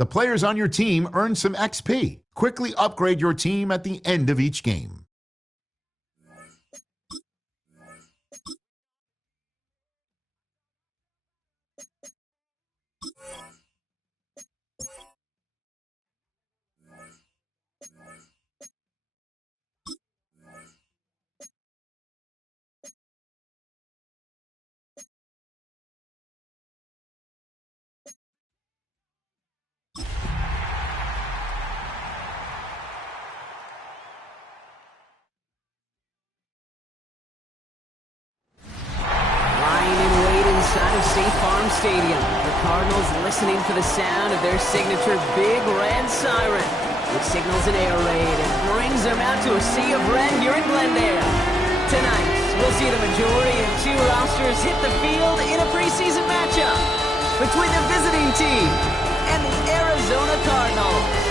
The players on your team earn some XP. Quickly upgrade your team at the end of each game. State Farm Stadium. The Cardinals listening for the sound of their signature big red siren, which signals an air raid and brings them out to a sea of red here in Glendale. Tonight, we'll see the majority of two rosters hit the field in a preseason matchup between the visiting team and the Arizona Cardinals.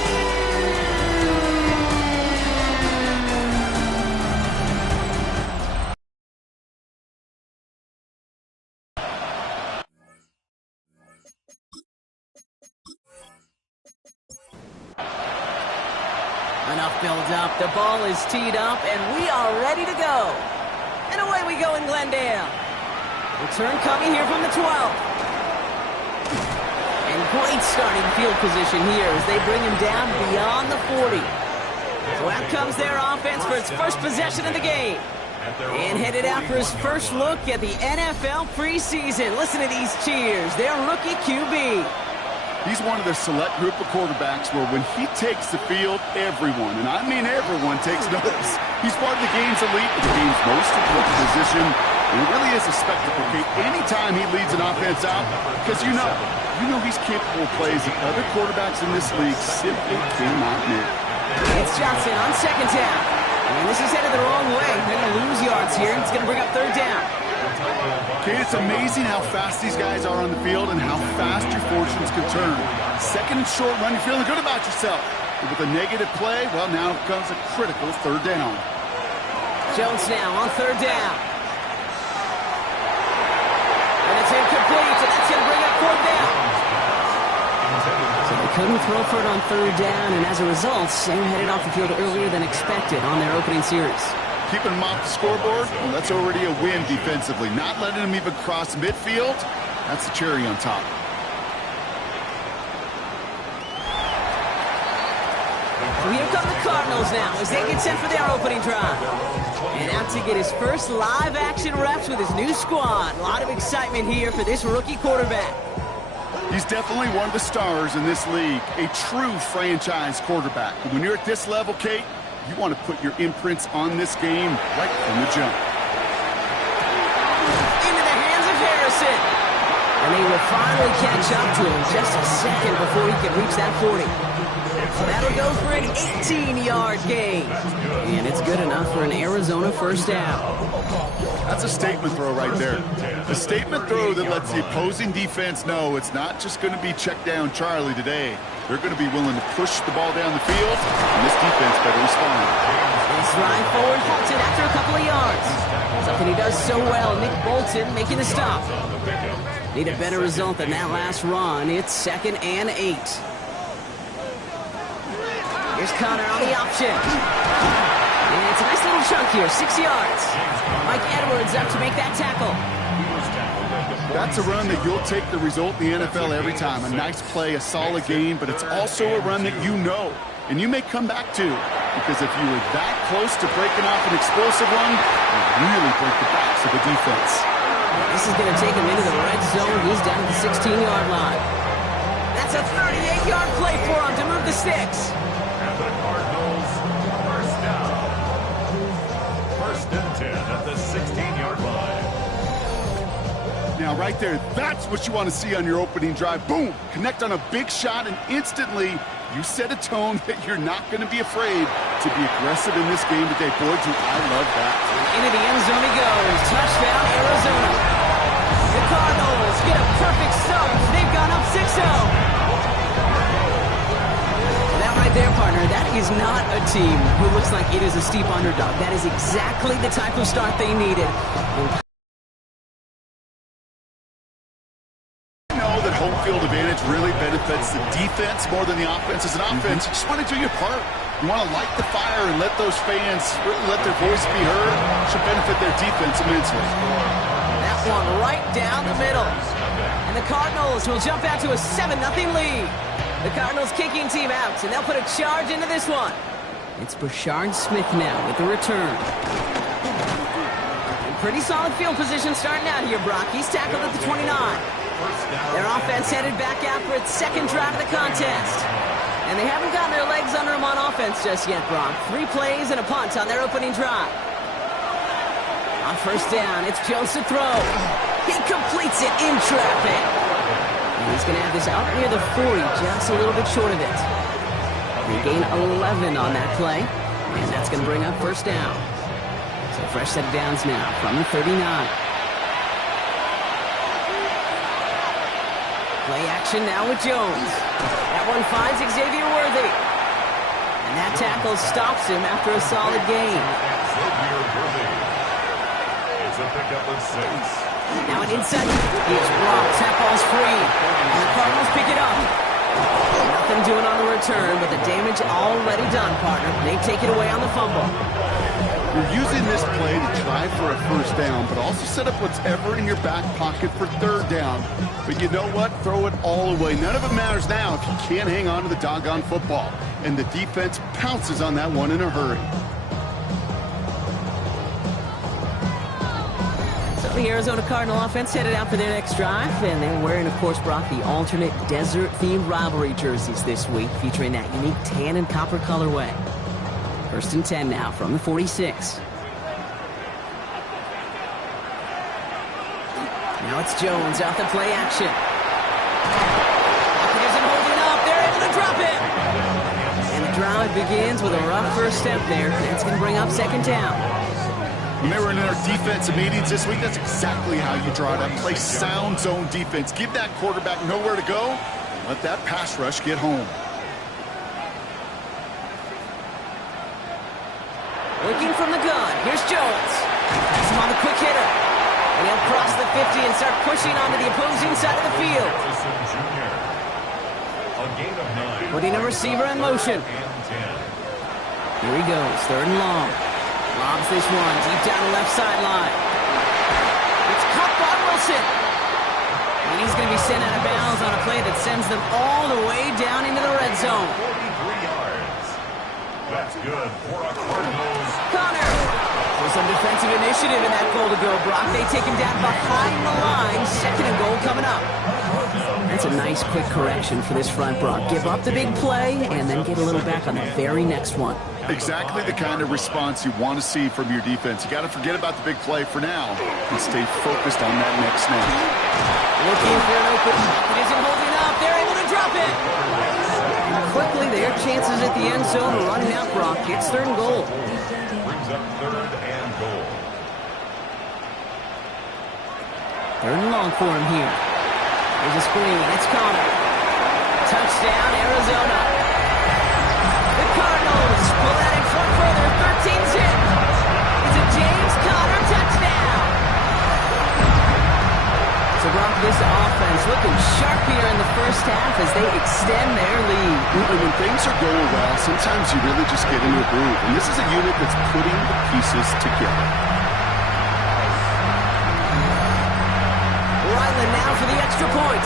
Enough build up, the ball is teed up, and we are ready to go. And away we go in Glendale. Return coming here from the 12th. And great starting field position here as they bring him down beyond the 40. So out comes their offense for its first possession of the game. And headed out for his first look at the NFL preseason. Listen to these cheers, their rookie QB. He's one of the select group of quarterbacks where when he takes the field, everyone, and I mean everyone, takes notice. He's part of the game's elite, the game's most important position, and it really is a spectacle, Kate, anytime he leads an offense out, because you know he's capable of plays that other quarterbacks in this league simply cannot make. It's Johnson on second down. And this is headed the wrong way. They're going to lose yards here, and it's going to bring up third down. Kate, it's amazing how fast these guys are on the field and how fast your fortunes can turn. Second and short run, you're feeling good about yourself. But with a negative play, well, now comes a critical third down. Jones now on third down. And it's incomplete, so that's going to bring up fourth down. So they couldn't throw for it on third down, and as a result, they're headed off the field earlier than expected on their opening series. Keeping him off the scoreboard, well, that's already a win defensively. Not letting him even cross midfield, that's the cherry on top. Well, here come the Cardinals now as they get set for their opening drive. And out to get his first live action reps with his new squad. A lot of excitement here for this rookie quarterback. He's definitely one of the stars in this league, a true franchise quarterback. And when you're at this level, Kate, you want to put your imprints on this game right from the jump. Into the hands of Harrison. And they will finally catch up to him just a second before he can reach that 40. So that'll go for an 18-yard gain. And it's good enough for an Arizona first down. That's a statement throw right there. A statement throw that lets the opposing defense know it's not just going to be check down Charlie today. They're going to be willing to push the ball down the field, and this defense better respond. Nice ride forward, Bolton after a couple of yards. Something he does so well, Nick Bolton making the stop. Need a better result than that last run. It's 2nd and 8. Here's Connor on the option. And it's a nice little chunk here, 6 yards. Mike Edwards up to make that tackle. That's a run that you'll take the result in the NFL every time. A nice play, a solid game, but it's also a run that you know, and you may come back to, because if you were that close to breaking off an explosive run, you really break the backs of the defense. This is going to take him into the red zone. He's down at the 16-yard line. That's a 38-yard play for him to move the sticks. And the Cardinals, first down. 1st and 10 at the 16-yard line. Now, right there, that's what you want to see on your opening drive. Boom! Connect on a big shot, and instantly, you set a tone that you're not going to be afraid to be aggressive in this game today. Boy, do I love that. Into the end zone he goes. Touchdown, Arizona. The Cardinals get a perfect start. They've gone up 6-0. That right there, partner, that is not a team who looks like it is a steep underdog. That is exactly the type of start they needed. home field advantage really benefits the defense more than the offense. As an offense, you just want to do your part. You want to light the fire and let those fans really let their voice be heard. Should benefit their defense immensely. That one right down the middle. And the Cardinals will jump out to a 7-0 lead. The Cardinals kicking team out, and they'll put a charge into this one. It's Brashard Smith now with the return. And pretty solid field position starting out here, Brock. He's tackled at the 29. Their offense headed back out for its second drive of the contest. And they haven't gotten their legs under them on offense just yet, Brock. 3 plays and a punt on their opening drive. On first down, it's Jones to throw. He completes it in traffic. And he's going to have this out near the 40, just a little bit short of it. They gain 11 on that play, and that's going to bring up first down. So fresh set of downs now from the 39. Play action now with Jones. That one finds Xavier Worthy. And that tackle stops him after a solid gain. Xavier Worthy. It's a pickup of 6. Now an inside. It's blocked. That ball's free. And the Cardinals pick it up. Nothing doing on the return, but the damage already done, partner. They take it away on the fumble. You're using this play to try for a first down, but also set up whatever in your back pocket for third down. But you know what? Throw it all away. None of it matters now if you can't hang on to the doggone football. And the defense pounces on that one in a hurry. So the Arizona Cardinal offense headed out for their next drive, and they're wearing, of course, Brock, the alternate desert-themed rivalry jerseys this week, featuring that unique tan and copper colorway. First and 10 now from the 46. Now it's Jones out the play action. Pocket isn't holding up. They're able to drop it. And the drive begins with a rough first step there. That's going to bring up second down. When they were in their defensive meetings this week, that's exactly how you draw it up. Play sound zone defense. Give that quarterback nowhere to go. Let that pass rush get home. Looking from the gun. Here's Jones. Pass him on the quick hitter. And he'll cross the 50 and start pushing onto the opposing side of the field. A gain of 9. Putting a receiver in motion. Here he goes. Third and long. Lobs this one deep down the left sideline. It's caught by Wilson. And he's going to be sent out of bounds on a play that sends them all the way down into the red zone. 43 yards. That's good for a Cardinals. Connor. For some defensive initiative in that goal to go, Brock. They take him down behind the line. Second and goal coming up. That's a nice quick correction for this front, Brock. Give up the big play and then get a little back on the very next one. Exactly the kind of response you want to see from your defense. You got to forget about the big play for now and stay focused on that next snap. Looking for an open. It isn't holding up. They're able to drop it. And quickly, their chances at the end zone are running out, Brock. It's third and goal. Brings up third and goal. Third and long for him here. There's a screen. It's Connor. Touchdown, Arizona. The Cardinals pull that in front further. 13-zip. It's a James Conner touchdown. So, Brock, this offense looking sharp here in the first half as they extend their lead. And when things are going well, sometimes you really just get into a groove. And this is a unit that's putting the pieces together. Ryland now for the extra point.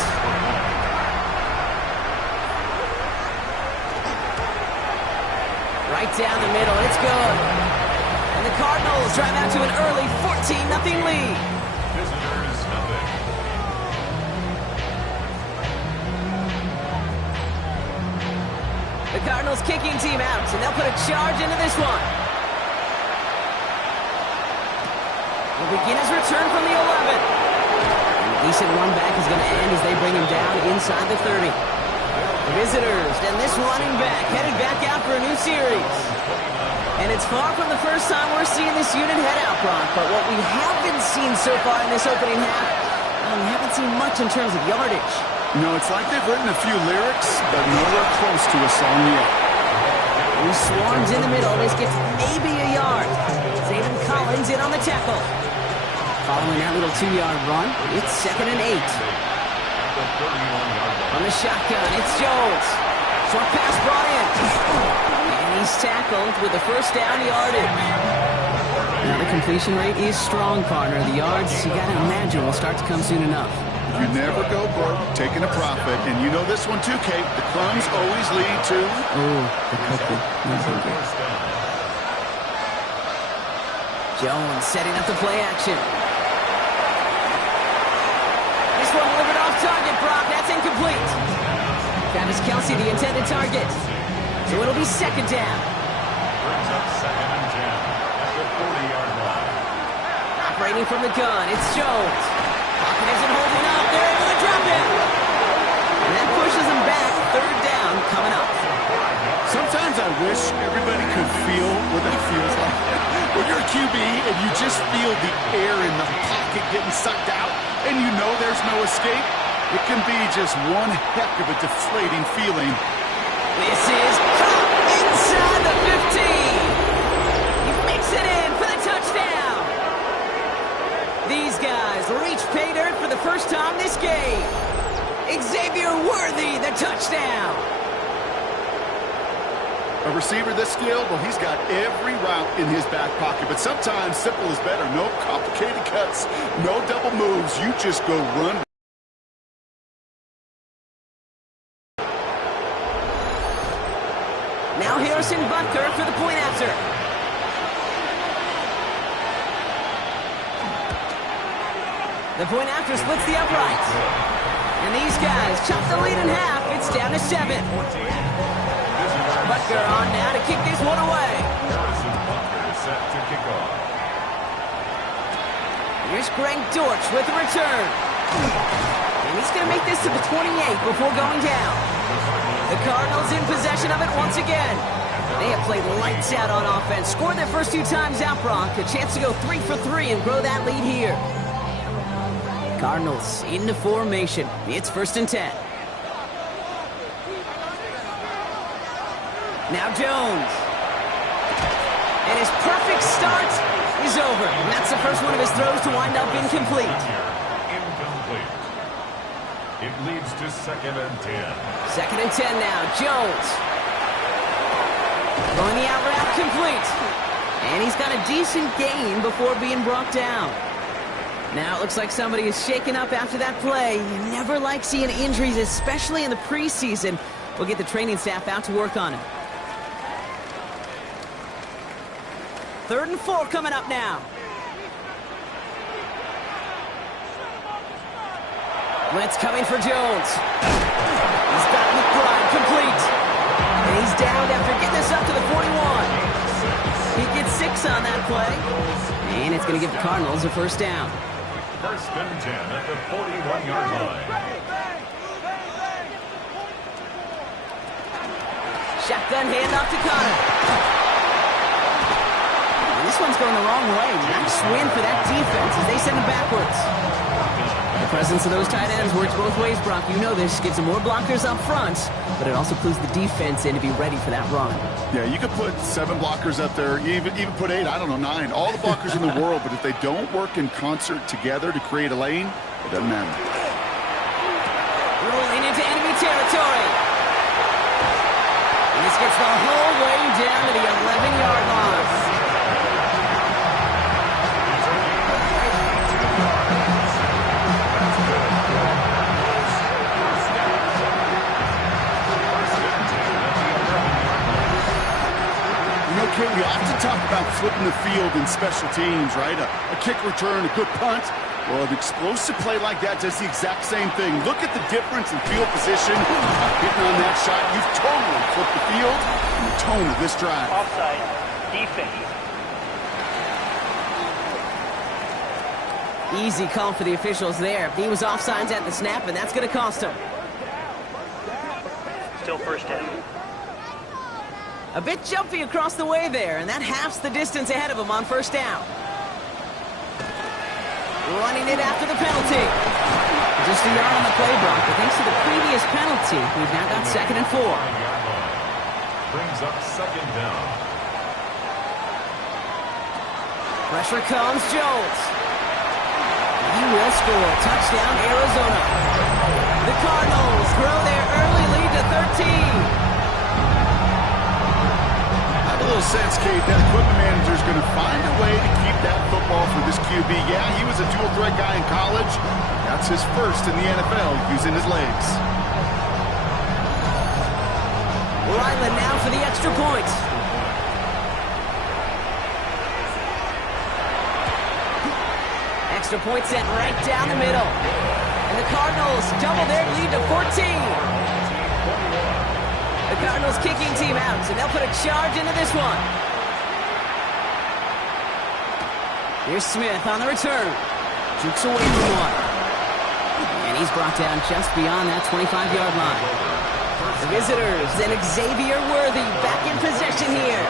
Right down the middle. It's good. And the Cardinals drive out to an early 14-0 lead. Visitors, nothing. The Cardinals kicking team out, and they'll put a charge into this one. Will begin his return from the 11. Decent run back is going to end as they bring him down inside the 30. The visitors, and this running back headed back out for a new series. And it's far from the first time we're seeing this unit head out, Brock. But what we have been seeing so far in this opening half, we haven't seen much in terms of yardage. No, it's like they've written a few lyrics, but nowhere close to a song yet. He swarms in the middle. This gets maybe a yard. Zayden Collins in on the tackle. Following that little 2-yard run, it's 2nd and 8. the 31-yard line. On the shotgun, it's Jones. Short pass brought in. And he's tackled with the first down yardage. Now the completion rate is strong, partner. The yards, you got to imagine, will start to come soon enough. You never go broke taking a profit. And you know this one too, Kate. The crumbs always lead to... Oh, the cookie. First down. Jones setting up the play action. This one delivered off target, Brock. That's incomplete. Travis Kelce, the intended target. So it'll be second down. Brings up 2nd and 10 at the 40-yard line. Operating from the gun, it's Jones. Pocket isn't holding up. They're able to drop him. And that pushes him back. Third down coming up. Sometimes I wish everybody could feel what that feels like. When you're a QB and you just feel the air in the pocket getting sucked out and you know there's no escape, it can be just one heck of a deflating feeling. This is caught inside the 15. He makes it in for the touchdown. These guys reach pay dirt for the first time this game. Xavier Worthy, the touchdown. A receiver this skilled, well, he's got every route in his back pocket, but sometimes simple is better. No complicated cuts, no double moves. You just go run. Now Harrison Butker for the point after. The point after splits the uprights. And these guys chop the lead in half. It's down to 7. Butker on now to kick this one away. Harrison Butker is set to kick off. Here's Greg Dortch with the return. And he's going to make this to the 28 before going down. The Cardinals in possession of it once again. They have played lights out on offense. Scored their first 2 times out, Brock. A chance to go 3 for 3 and grow that lead here. Cardinals into formation. It's 1st and 10. Now Jones. And his perfect start is over. And that's the first one of his throws to wind up incomplete. Incomplete. It leads to 2nd and 10. 2nd and 10 now. Jones. Throwing the out route complete. And he's got a decent gain before being brought down. Now it looks like somebody is shaken up after that play. You never like seeing injuries, especially in the preseason. We'll get the training staff out to work on it. 3rd and 4 coming up now. Blitz coming for Jones. He's got McBride complete. And he's down after getting this up to the 41. He gets 6 on that play. And it's going to give the Cardinals a first down. 1st and 10 at the 41-yard line. Shotgun handoff to Connor. And this one's going the wrong way. Nice win for that defense as they send him backwards. The presence of those tight ends works both ways, Brock. You know this. Gives them more blockers up front, but it also clues the defense in to be ready for that run. Yeah, you could put 7 blockers up there, even put 8, I don't know, 9. All the blockers in the world, but if they don't work in concert together to create a lane, it doesn't matter. Rolling into enemy territory. And this gets the whole way down to the 11-yard line. Okay, we often talk about flipping the field in special teams, right? A kick return, a good punt. Well, an explosive play like that does the exact same thing. Look at the difference in field position. Getting on that shot, you've totally flipped the field and the tone of this drive. Offside, defense. Easy call for the officials there. He was offsides at the snap, and that's going to cost him. Still first down. A bit jumpy across the way there, and that halves the distance ahead of him on first down. Running it after the penalty. Just a yard on the play block, but thanks to the previous penalty, we've now got 2nd and 4. Brings up 2nd down. Pressure comes, Jones. He will score. Touchdown, Arizona. The sense, Kate. That equipment manager is going to find a way to keep that football for this QB. Yeah, he was a dual-threat guy in college. That's his first in the NFL, using his legs. Ryland now for the extra point. Extra point sent right down the middle. And the Cardinals double their lead to 14. The Cardinals kicking team out, so they'll put a charge into this one. Here's Smith on the return. Jukes away from one. And he's brought down just beyond that 25-yard line. The visitors and Xavier Worthy back in possession here.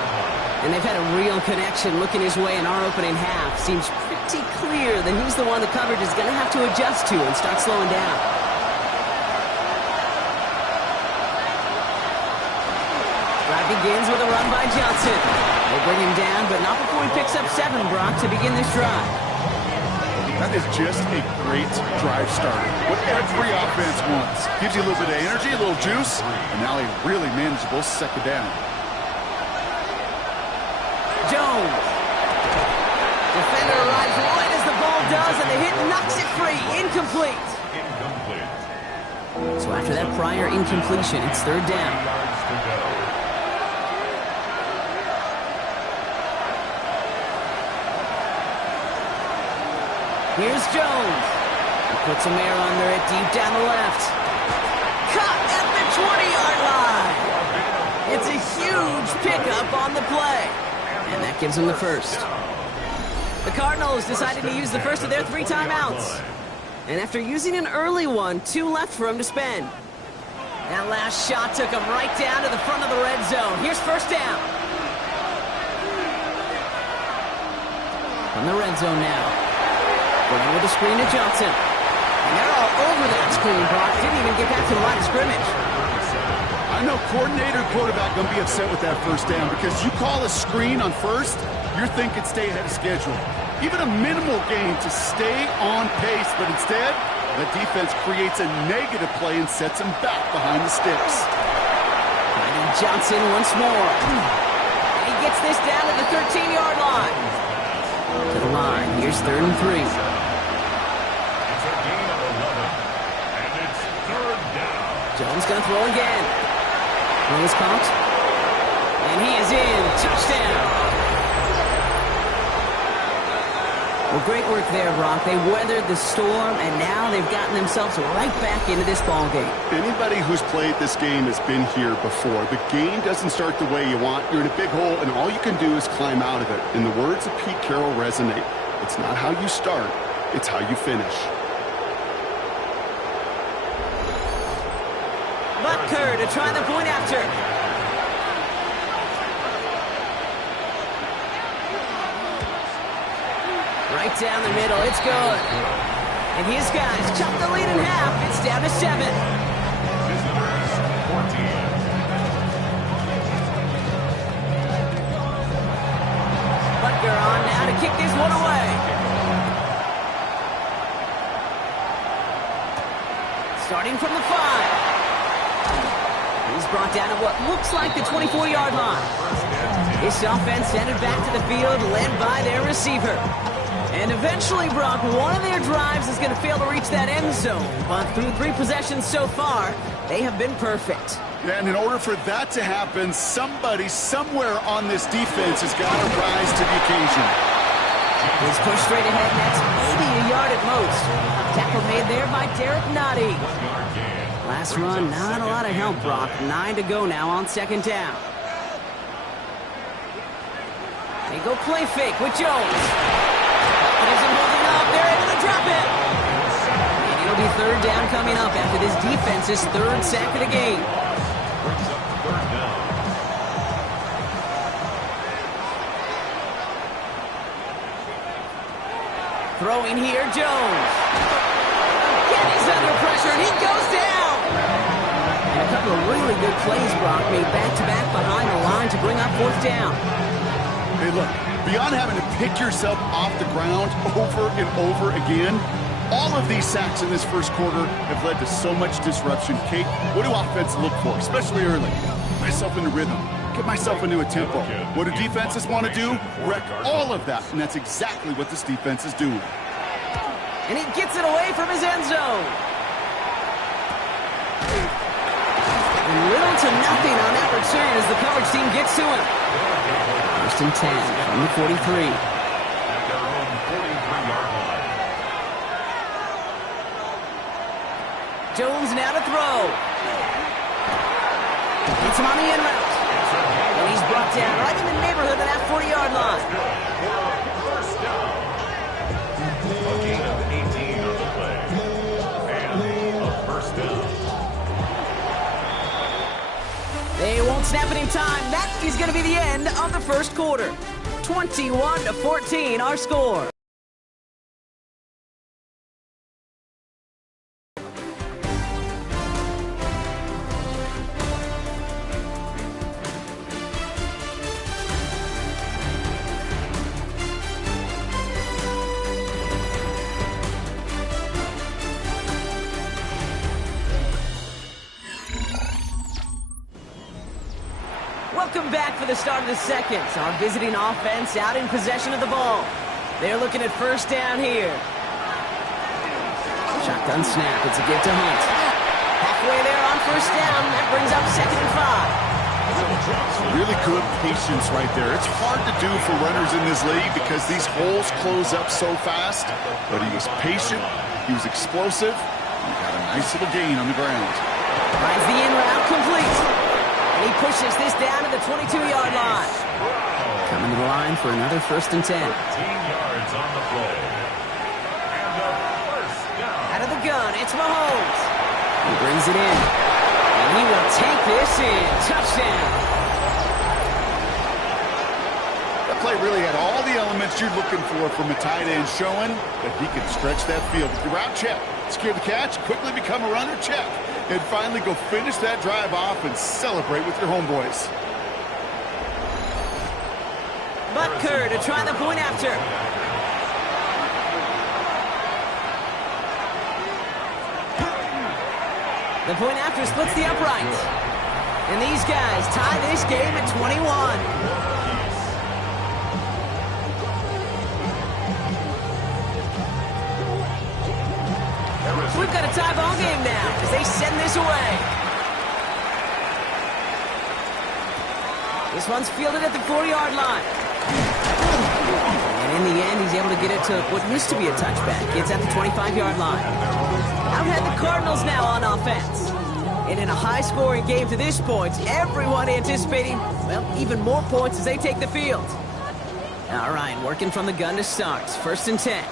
And they've had a real connection looking his way in our opening half. Seems pretty clear that he's the one the coverage is going to have to adjust to and start slowing down. Drive begins with a run by Johnson. They bring him down, but not before he picks up 7, Brock, to begin this drive. That is just a great drive starter. What every offense wants. Gives you a little bit of energy, a little juice, and now a really manageable second down. Jones. Defender arrives right as the ball does, and the hit knocks it free. Incomplete. So after that prior incompletion, it's third down. Here's Jones. He puts some air under it deep down the left. Caught at the 20-yard line. It's a huge pickup on the play. And that gives them the first. The Cardinals decided to use the first of their 3 timeouts. And after using an early one, 2 left for him to spend. That last shot took him right down to the front of the red zone. Here's first down. From the red zone now. Going with a screen to Johnson. And they're all over that screen, Brock. Didn't even get back to the line of scrimmage. I know coordinator and quarterback going to be upset with that first down because you call a screen on first, you're thinking stay ahead of schedule. Even a minimal gain to stay on pace, but instead, the defense creates a negative play and sets him back behind the sticks. Finding Johnson once more. And he gets this down to the 13-yard line. To the line. Here's 3rd and 3. It's a gain of 11, and it's third down. Jones going to throw again. Throws caught. And he is in. Touchdown. Well, great work there, Brock. They weathered the storm, and now they've gotten themselves right back into this ball game. Anybody who's played this game has been here before. The game doesn't start the way you want. You're in a big hole, and all you can do is climb out of it. And the words of Pete Carroll resonate. It's not how you start, it's how you finish. Butker to try the point after. Right down the middle, it's good. And his guys chop the lead in half. It's down to 7. Visitors, 14. Butker on now to kick this one away. Starting from the 5. He's brought down at what looks like the 24-yard line. This offense headed back to the field, led by their receiver. And eventually, Brock, one of their drives is going to fail to reach that end zone. But through 3 possessions so far, they have been perfect. Yeah, and in order for that to happen, somebody somewhere on this defense has got to rise to the occasion. He's pushed straight ahead, and that's maybe a yard at most. Tackle made there by Derek Nottie. Last run, not a lot of help, Brock. 9 to go now on 2nd down. They go play fake with Jones. Isn't holding up. They're able to drop it. And it'll be 3rd down coming up after this defense's 3rd sack of the game. Throwing here, Jones. Again, he's under pressure, and he goes down. And a couple of really good plays, Brock, made back-to-back behind the line to bring up 4th down. Hey, look. Beyond having to pick yourself off the ground over and over again, all of these sacks in this first quarter have led to so much disruption. Kate, what do offense look for, especially early? Put yourself in the rhythm. get myself into a tempo. What do defenses want to do? Wreck all of that, and that's exactly what this defense is doing. And he gets it away from his end zone. Little to nothing on that return as the coverage team gets to him. 1st and 10 from the 43. At their own 43-yard line. Jones now to throw. Gets him on the in route. And he's brought down right in the neighborhood of that 40-yard line. First down. A gain of 18 on the play. And a first down. They won't snap it in time. That is going to be the end of the first quarter. 21-14 our score. Welcome back for the start of the second. Our visiting offense out in possession of the ball. They're looking at first down here. Shotgun snap. It's a give to Hunt. Halfway there on first down. That brings up 2nd and 5. Really good patience right there. It's hard to do for runners in this league because these holes close up so fast. But he was patient. He was explosive. He got a nice little gain on the ground. Finds the in route complete. And he pushes this down to the 22-yard line. Coming to the line for another 1st and 10. 15 yards on the play. And a first down. Out of the gun, it's Mahomes. He brings it in. And he will take this in. Touchdown. That play really had all the elements you're looking for from a tight end, showing that he can stretch that field. With your route, check. Secure the catch, quickly become a runner, check. And finally go finish that drive off and celebrate with your homeboys. Butker to try the point after. The point after splits the upright. And these guys tie this game at 21. We've got a tie ball game now as they send this away. This one's fielded at the 4-yard line. And in the end, he's able to get it to what used to be a touchback. It's at the 25-yard line. I've had the Cardinals now on offense. And in a high-scoring game to this point, everyone anticipating, well, even more points as they take the field. All right, working from the gun to start. 1st and 10.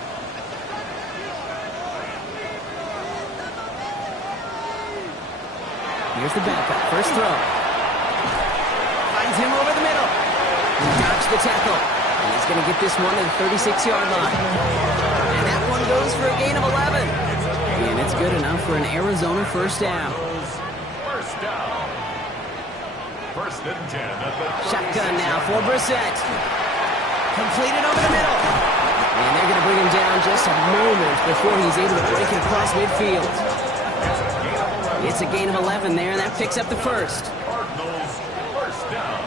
Here's the backup. First throw. Finds him over the middle. He dodged the tackle. And he's going to get this one to the 36-yard line. And that one goes for a gain of 11. And it's good enough for an Arizona first down. First down. 1st and 10 at the 36. Shotgun now for Brissett. Completed over the middle. And they're going to bring him down just a moment before he's able to break it across midfield. It's a gain of 11 there, and that picks up the first. Cardinals first down.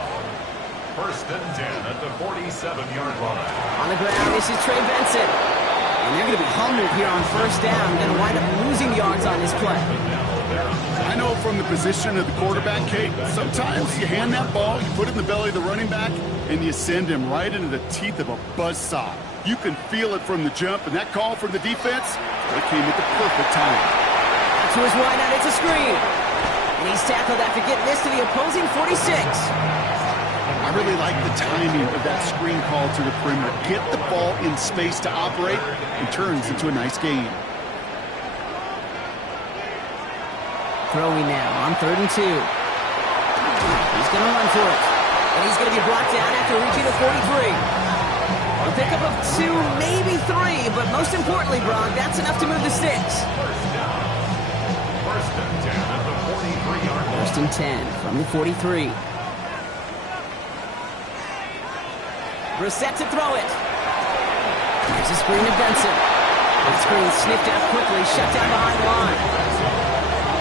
1st and 10 at the 47-yard line. On the ground, this is Trey Benson. And they're going to be humbled here on first down. Going to wind up losing yards on this play. I know from the position of the quarterback, Kate, sometimes you hand that ball, you put it in the belly of the running back, and you send him right into the teeth of a buzzsaw. You can feel it from the jump, and that call from the defense, it came at the perfect time. To his wideout, it's a screen. And he's tackled after getting this to the opposing 46. I really like the timing of that screen call to the perimeter. Get the ball in space to operate and turns into a nice gain. Throwing now on 3rd and 2. He's going to run for it. And he's going to be brought down after reaching the 43. A pickup of 2, maybe 3, but most importantly, Brock, that's enough to move the sticks. 1st and 10 from the 43. Brissett to throw it. Here's a screen to Benson. The screen sniffed out quickly, shut down behind the line.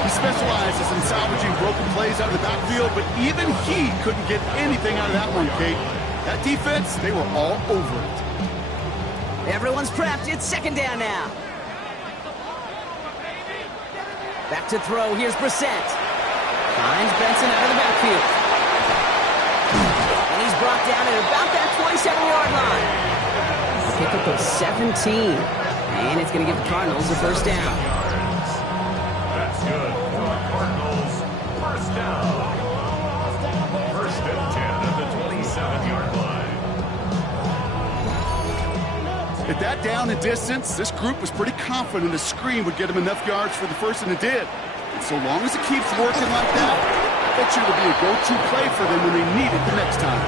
He's specializes in salvaging broken plays out of the backfield, but even he couldn't get anything out of that one, Kate. That defense, they were all over it. Everyone's prepped. It's second down now. Back to throw. Here's Brissett. Finds Benson out of the backfield. And he's brought down at about that 27-yard line. A pickup of 17. And it's going to give the Cardinals a first down. That's good for the Cardinals. First down. First and 10 at the 27-yard line. At that down and distance, this group was pretty confident the screen would get him enough yards for the first, and it did. And so long as it keeps working like that, I bet you it'll be a go-to play for them when they need it the next time.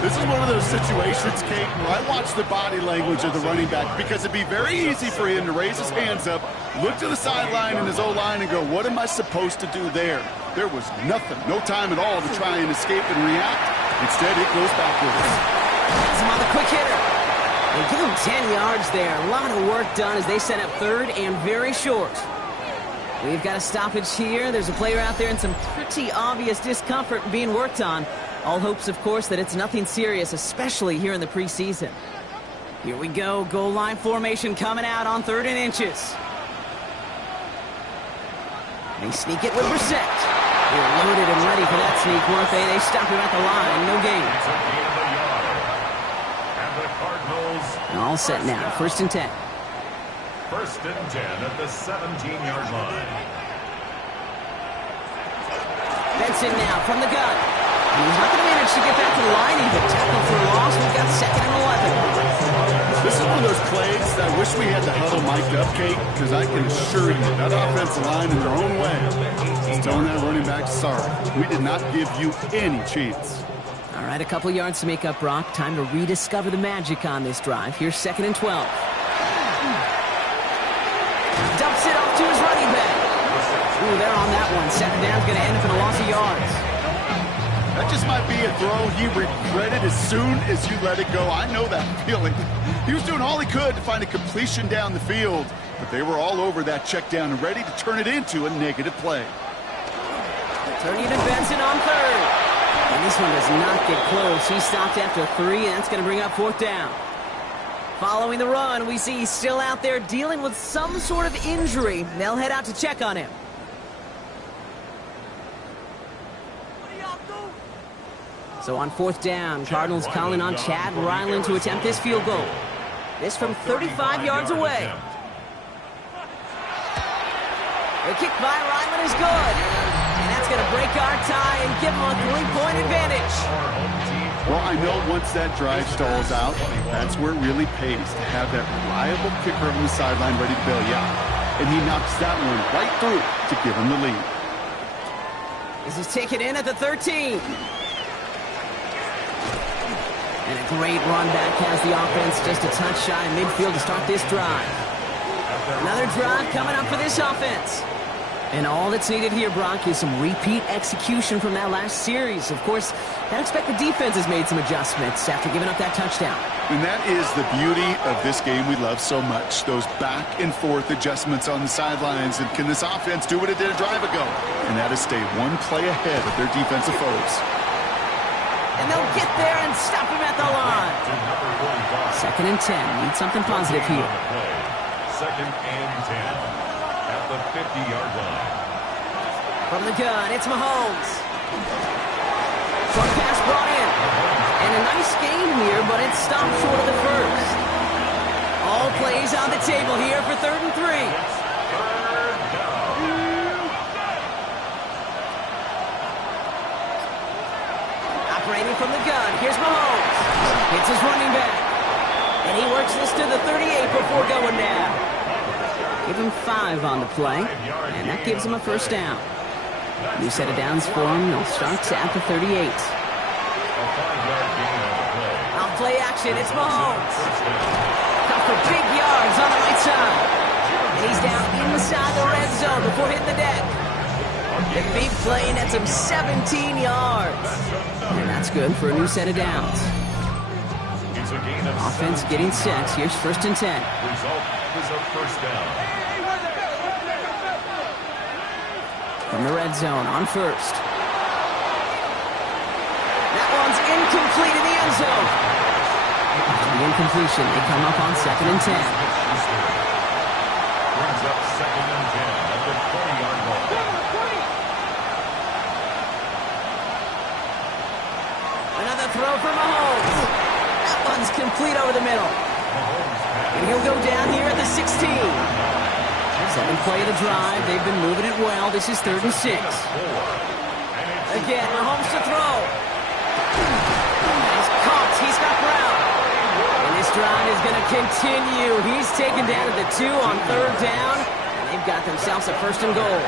This is one of those situations, Kate, where I watch the body language of the running back, because it'd be very easy for him to raise his hands up, look to the sideline and his O-line and go, what am I supposed to do there? There was nothing, no time at all to try and escape and react. Instead, it goes backwards. That's him on the quick hitter. They give him 10 yards there. A lot of work done as they set up third and very short. We've got a stoppage here. There's a player out there in some pretty obvious discomfort being worked on. All hopes, of course, that it's nothing serious, especially here in the preseason. Here we go. Goal line formation coming out on 3rd and inches. They sneak it with Brissett. They're loaded and ready for that sneak, weren't they? They stop him at the line. No gain. And the Cardinals. All set now. 1st and 10. First and 10 at the 17-yard line. Benson now from the gun. And he's not going to manage to get back to the line even. Tackle for a loss. We've got 2nd and 11. This is one of those plays that I wish we had the huddle mic'd up, Kate, because I can assure you that offensive line in their own way is telling that running back, sorry, we did not give you any chance. All right, a couple yards to make up, Brock. Time to rediscover the magic on this drive. Here's 2nd and 12. Dumps it off to his running back. Ooh, they're on that one. 2nd down's going to end up in a loss of yards. That just might be a throw he regretted as soon as you let it go. I know that feeling. He was doing all he could to find a completion down the field, but they were all over that check down and ready to turn it into a negative play. Turning to Benson on 3rd. And this one does not get close. He stopped after 3, and that's going to bring up 4th down. Following the run, we see he's still out there dealing with some sort of injury. They'll head out to check on him. So on 4th down, Cardinals calling on Chad Ryland to attempt this field goal. This from 35 yards away. The kick by Ryland is good. And that's going to break our tie and give him a 3-point advantage. Well, I know once that drive stalls out, that's where it really pays to have that reliable kicker on the sideline ready to bail you out. And he knocks that one right through to give him the lead. This is taken in at the 13. And a great run back has the offense just a touch shy of midfield to start this drive. Another drive coming up for this offense. And all that's needed here, Brock, is some repeat execution from that last series. Of course, I expect the defense has made some adjustments after giving up that touchdown. And that is the beauty of this game we love so much, those back and forth adjustments on the sidelines. And can this offense do what it did a drive ago? And that is stay one play ahead of their defensive foes. And they'll get there and stop him at the line. 2nd and 10. Need something positive here. 2nd and 10 at the 50-yard line. From the gun, it's Mahomes. Short pass brought in. And a nice gain here, but it stopped short of the first. All plays on the table here for 3rd and 3. Operating from the gun, here's Mahomes. Hits his running back. And he works this to the 38 before going down. Give him 5 on the play, and that gives him a first down. New set of downs for him. They'll start at the 38. On play action, it's Mahomes. Got for big yards on the right side. And he's down inside the red zone before hitting the deck. The big play nets him 17 yards. And that's good for a new set of downs. Offense getting set. Here's 1st and 10. Result is a first down. From the red zone on first. That one's incomplete in the end zone. After the incompletion, they come up on 2nd and 10. Brings up 2nd and 10 at the 20-yard line. Another throw for Mahomes. That one's complete over the middle. And he'll go down here at the 16. 7th play of the drive. They've been moving it well. This is 3rd and 6. Again, Mahomes to throw. He's caught. He's got Brown. And this drive is going to continue. He's taken down at the 2 on 3rd down. And they've got themselves a 1st and goal.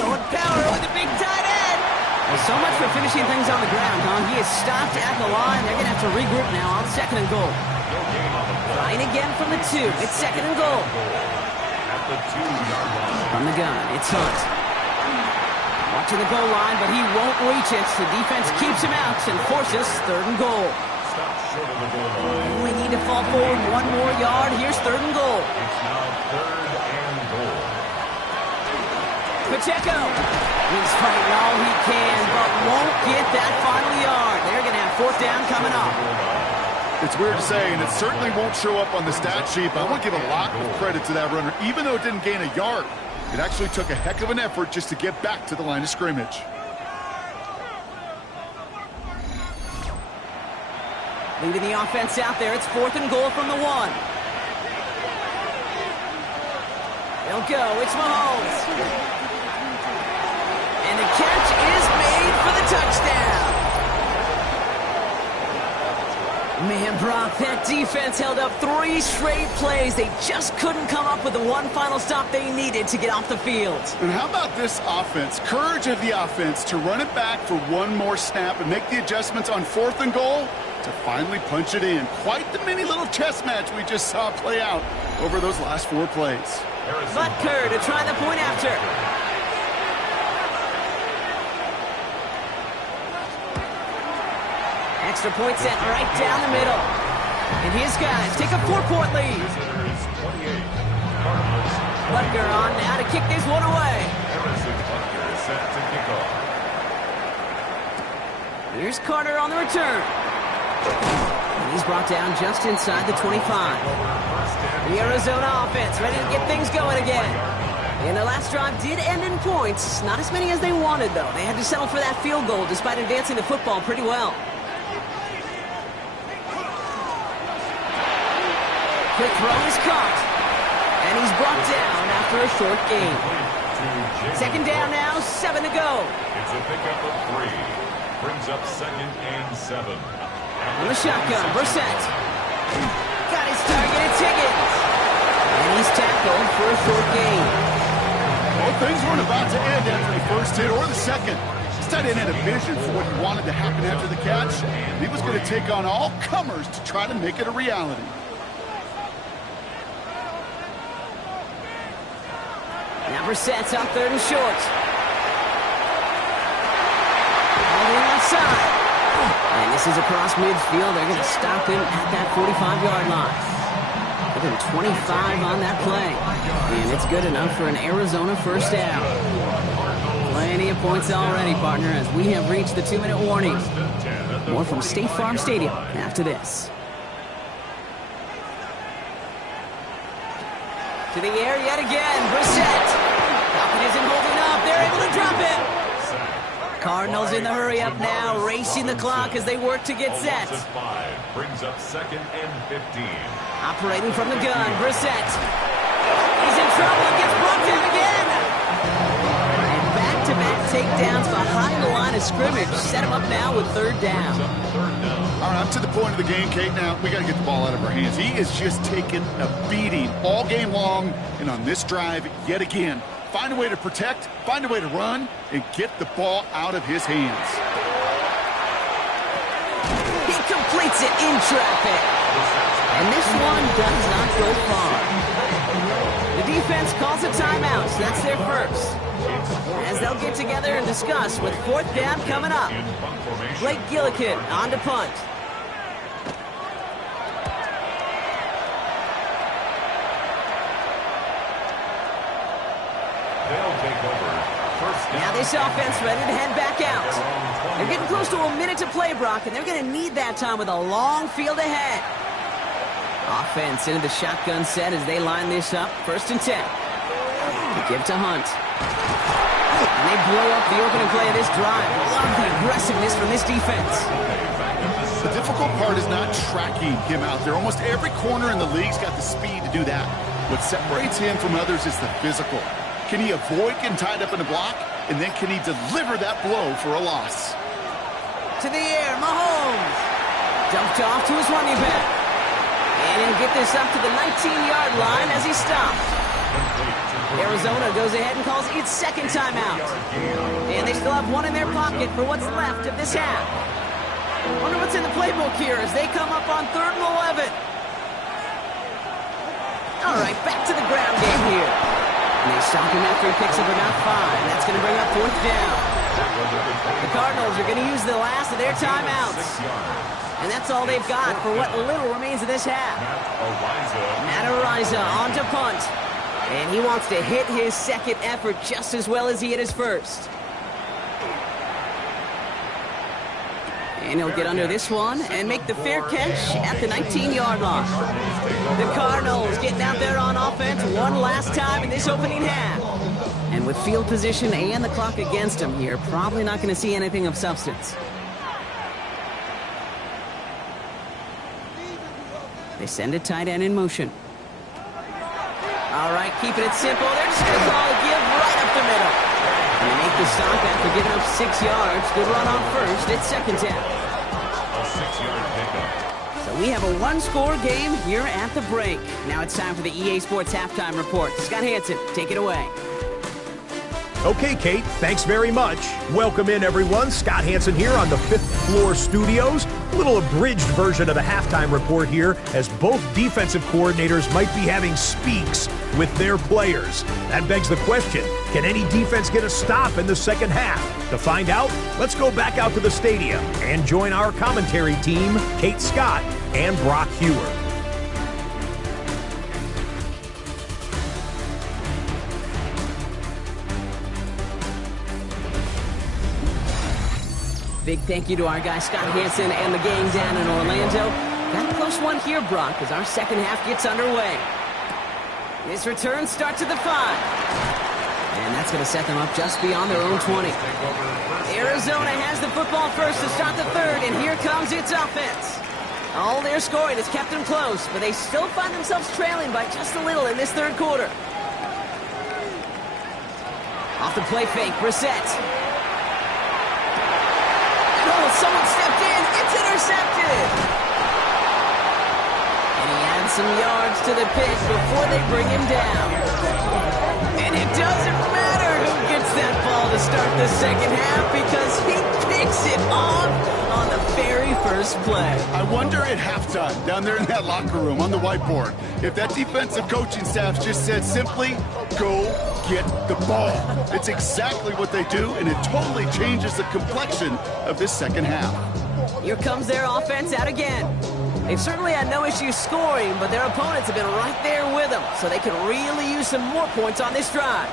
Going power with the big tight end. Well, so much for finishing things on the ground, huh? He is stopped at the line. They're going to have to regroup now on 2nd and goal. Trying again from the 2. It's 2nd and goal. At the 2-yard line. From the gun, it's Hunt. Watching the goal line, but he won't reach it. The defense keeps him out and forces 3rd and goal. Stop short of the goal line. We need to fall forward 1 more yard. Here's 3rd and goal. It's now 3rd and goal. Pacheco. He's fighting all he can, but won't get that final yard. They're going to have 4th down coming up. It's weird to say, and it certainly won't show up on the stat sheet, but I want to give a lot of credit to that runner. Even though it didn't gain a yard, it actually took a heck of an effort just to get back to the line of scrimmage. Leading the offense out there, it's 4th and goal from the 1. They'll go, it's Mahomes. And the catch is made for the touchdown. Man, Brock, that defense held up 3 straight plays. They just couldn't come up with the one final stop they needed to get off the field. And how about this offense? Courage of the offense to run it back for 1 more snap and make the adjustments on 4th and goal to finally punch it in. Quite the mini little chess match we just saw play out over those last 4 plays. Butker to try the point after. Extra point set right down the middle. And his guys take a 4-point lead. Butker on now to kick this one away. Butker is set to kick off. Here's Carter on the return. And he's brought down just inside the 25. The Arizona offense ready to get things going again. And the last drive did end in points. Not as many as they wanted, though. They had to settle for that field goal despite advancing the football pretty well. Quick throw is caught. And he's brought down after a short gain. 2nd down now, 7 to go. It's a pickup of 3. Brings up 2nd and 7. On the shotgun, Brissett. Got his target, it's Higgins. And he's tackled for a short gain. Well, things weren't about to end after the first hit or the second. This tight end had a vision for what he wanted to happen after the catch. He was going to take on all comers to try to make it a reality. Now Brissett's on 3rd and short. All the way outside. And this is across midfield. They're going to stop him at that 45-yard line. Give him 25 on that play. And it's good enough for an Arizona 1st down. Plenty of points already, partner, as we have reached the 2-minute warning. More from State Farm Stadium after this. To the air yet again, Brissett. Falcon isn't holding up. They're able to drop him. Cardinals in the hurry up now, racing the clock as they work to get set. Brings up 2nd and 15. Operating from the gun, Brissett. He's in trouble and gets brought down again. And back-to-back takedowns behind the line of scrimmage. Set him up now with 3rd down. All right, I'm to the point of the game, Kate. Now, we got to get the ball out of our hands. He is just taking a beating all game long, and on this drive, yet again. Find a way to protect, find a way to run, and get the ball out of his hands. He completes it in traffic. And this one does not go far. The defense calls a timeout, so that's their first. As they'll get together and discuss with 4th down coming up. Blake Gillikin on to punt. this offense ready to head back out. They're getting close to a minute to play, Brock, and they're going to need that time with a long field ahead. Offense into the shotgun set as they line this up. 1st and 10. To give to Hunt. And they blow up the opening play of this drive. Love the aggressiveness from this defense. The difficult part is not tracking him out there. Almost every corner in the league's got the speed to do that. What separates him from others is the physical. Can he avoid getting tied up in a block? And then can he deliver that blow for a loss? To the air, Mahomes. Dumped off to his running back. And he'll get this up to the 19-yard line as he stopped. Arizona goes ahead and calls its 2nd timeout. And they still have one in their pocket for what's left of this half. Wonder what's in the playbook here as they come up on 3rd and 11. All right, back to the ground game here. And they stop him after he picks up about 5. That's going to bring up 4th down. The Cardinals are going to use the last of their timeouts. And that's all they've got for what little remains of this half. Matt Ariza on to punt. And he wants to hit his 2nd effort just as well as he hit his 1st. And he'll get under this one and make the fair catch at the 19-yard line. The Cardinals getting out there on offense one last time in this opening half. And with field position and the clock against them here, probably not going to see anything of substance. They send a tight end in motion. All right, keeping it simple. They're just going to call a give right up the middle. And they make the stop after giving up 6 yards. Good run on 1st. It's 2nd down. A 6-yard pickup. So we have a 1-score game here at the break. Now it's time for the EA Sports Halftime Report. Scott Hansen, take it away. Okay, Kate, thanks very much. Welcome in, everyone. Scott Hansen here on the 5th floor studios. A little abridged version of the halftime report here, as both defensive coordinators might be having speaks with their players. That begs the question, can any defense get a stop in the 2nd half? To find out, let's go back out to the stadium and join our commentary team, Kate Scott and Brock Hewer. Big thank you to our guy Scott Hansen and the gang down in Orlando. Got a close one here, Brock, as our 2nd half gets underway. This return starts at the 5. And that's going to set them up just beyond their own 20. Arizona has the football first to start the 3rd, and here comes its offense. All their scoring has kept them close, but they still find themselves trailing by just a little in this 3rd quarter. Off the play fake, Brissett. Oh, someone stepped in. It's intercepted. And he adds some yards to the pick before they bring him down. And it doesn't matter who gets that ball to start the 2nd half because he picks it off on the very first play. I wonder at halftime, down there in that locker room on the whiteboard, if that defensive coaching staff just said simply, go get the ball. It's exactly what they do, and it totally changes the complexion of this 2nd half. Here comes their offense out again. They've certainly had no issues scoring, but their opponents have been right there with them, so they could really use some more points on this drive.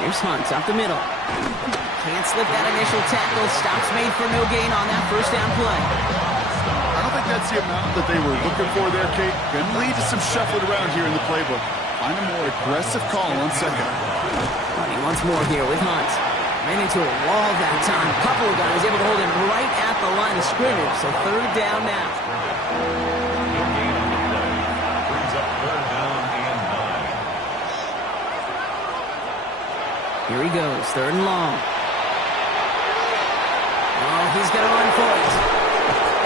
Here's Hunt up the middle. Can't slip that initial tackle. Stops made for no gain on that 1st down play. I don't think that's the amount that they were looking for there, Kate. Can lead to some shuffling around here in the playbook. Find a more aggressive call on 2nd. Running once more here with Hunt. Ran into a wall that time. A couple of guys able to hold him right at the line of scrimmage. So 3rd down now. Brings up 3rd down and 9. Here he goes, 3rd and long. Oh, he's going to run for it.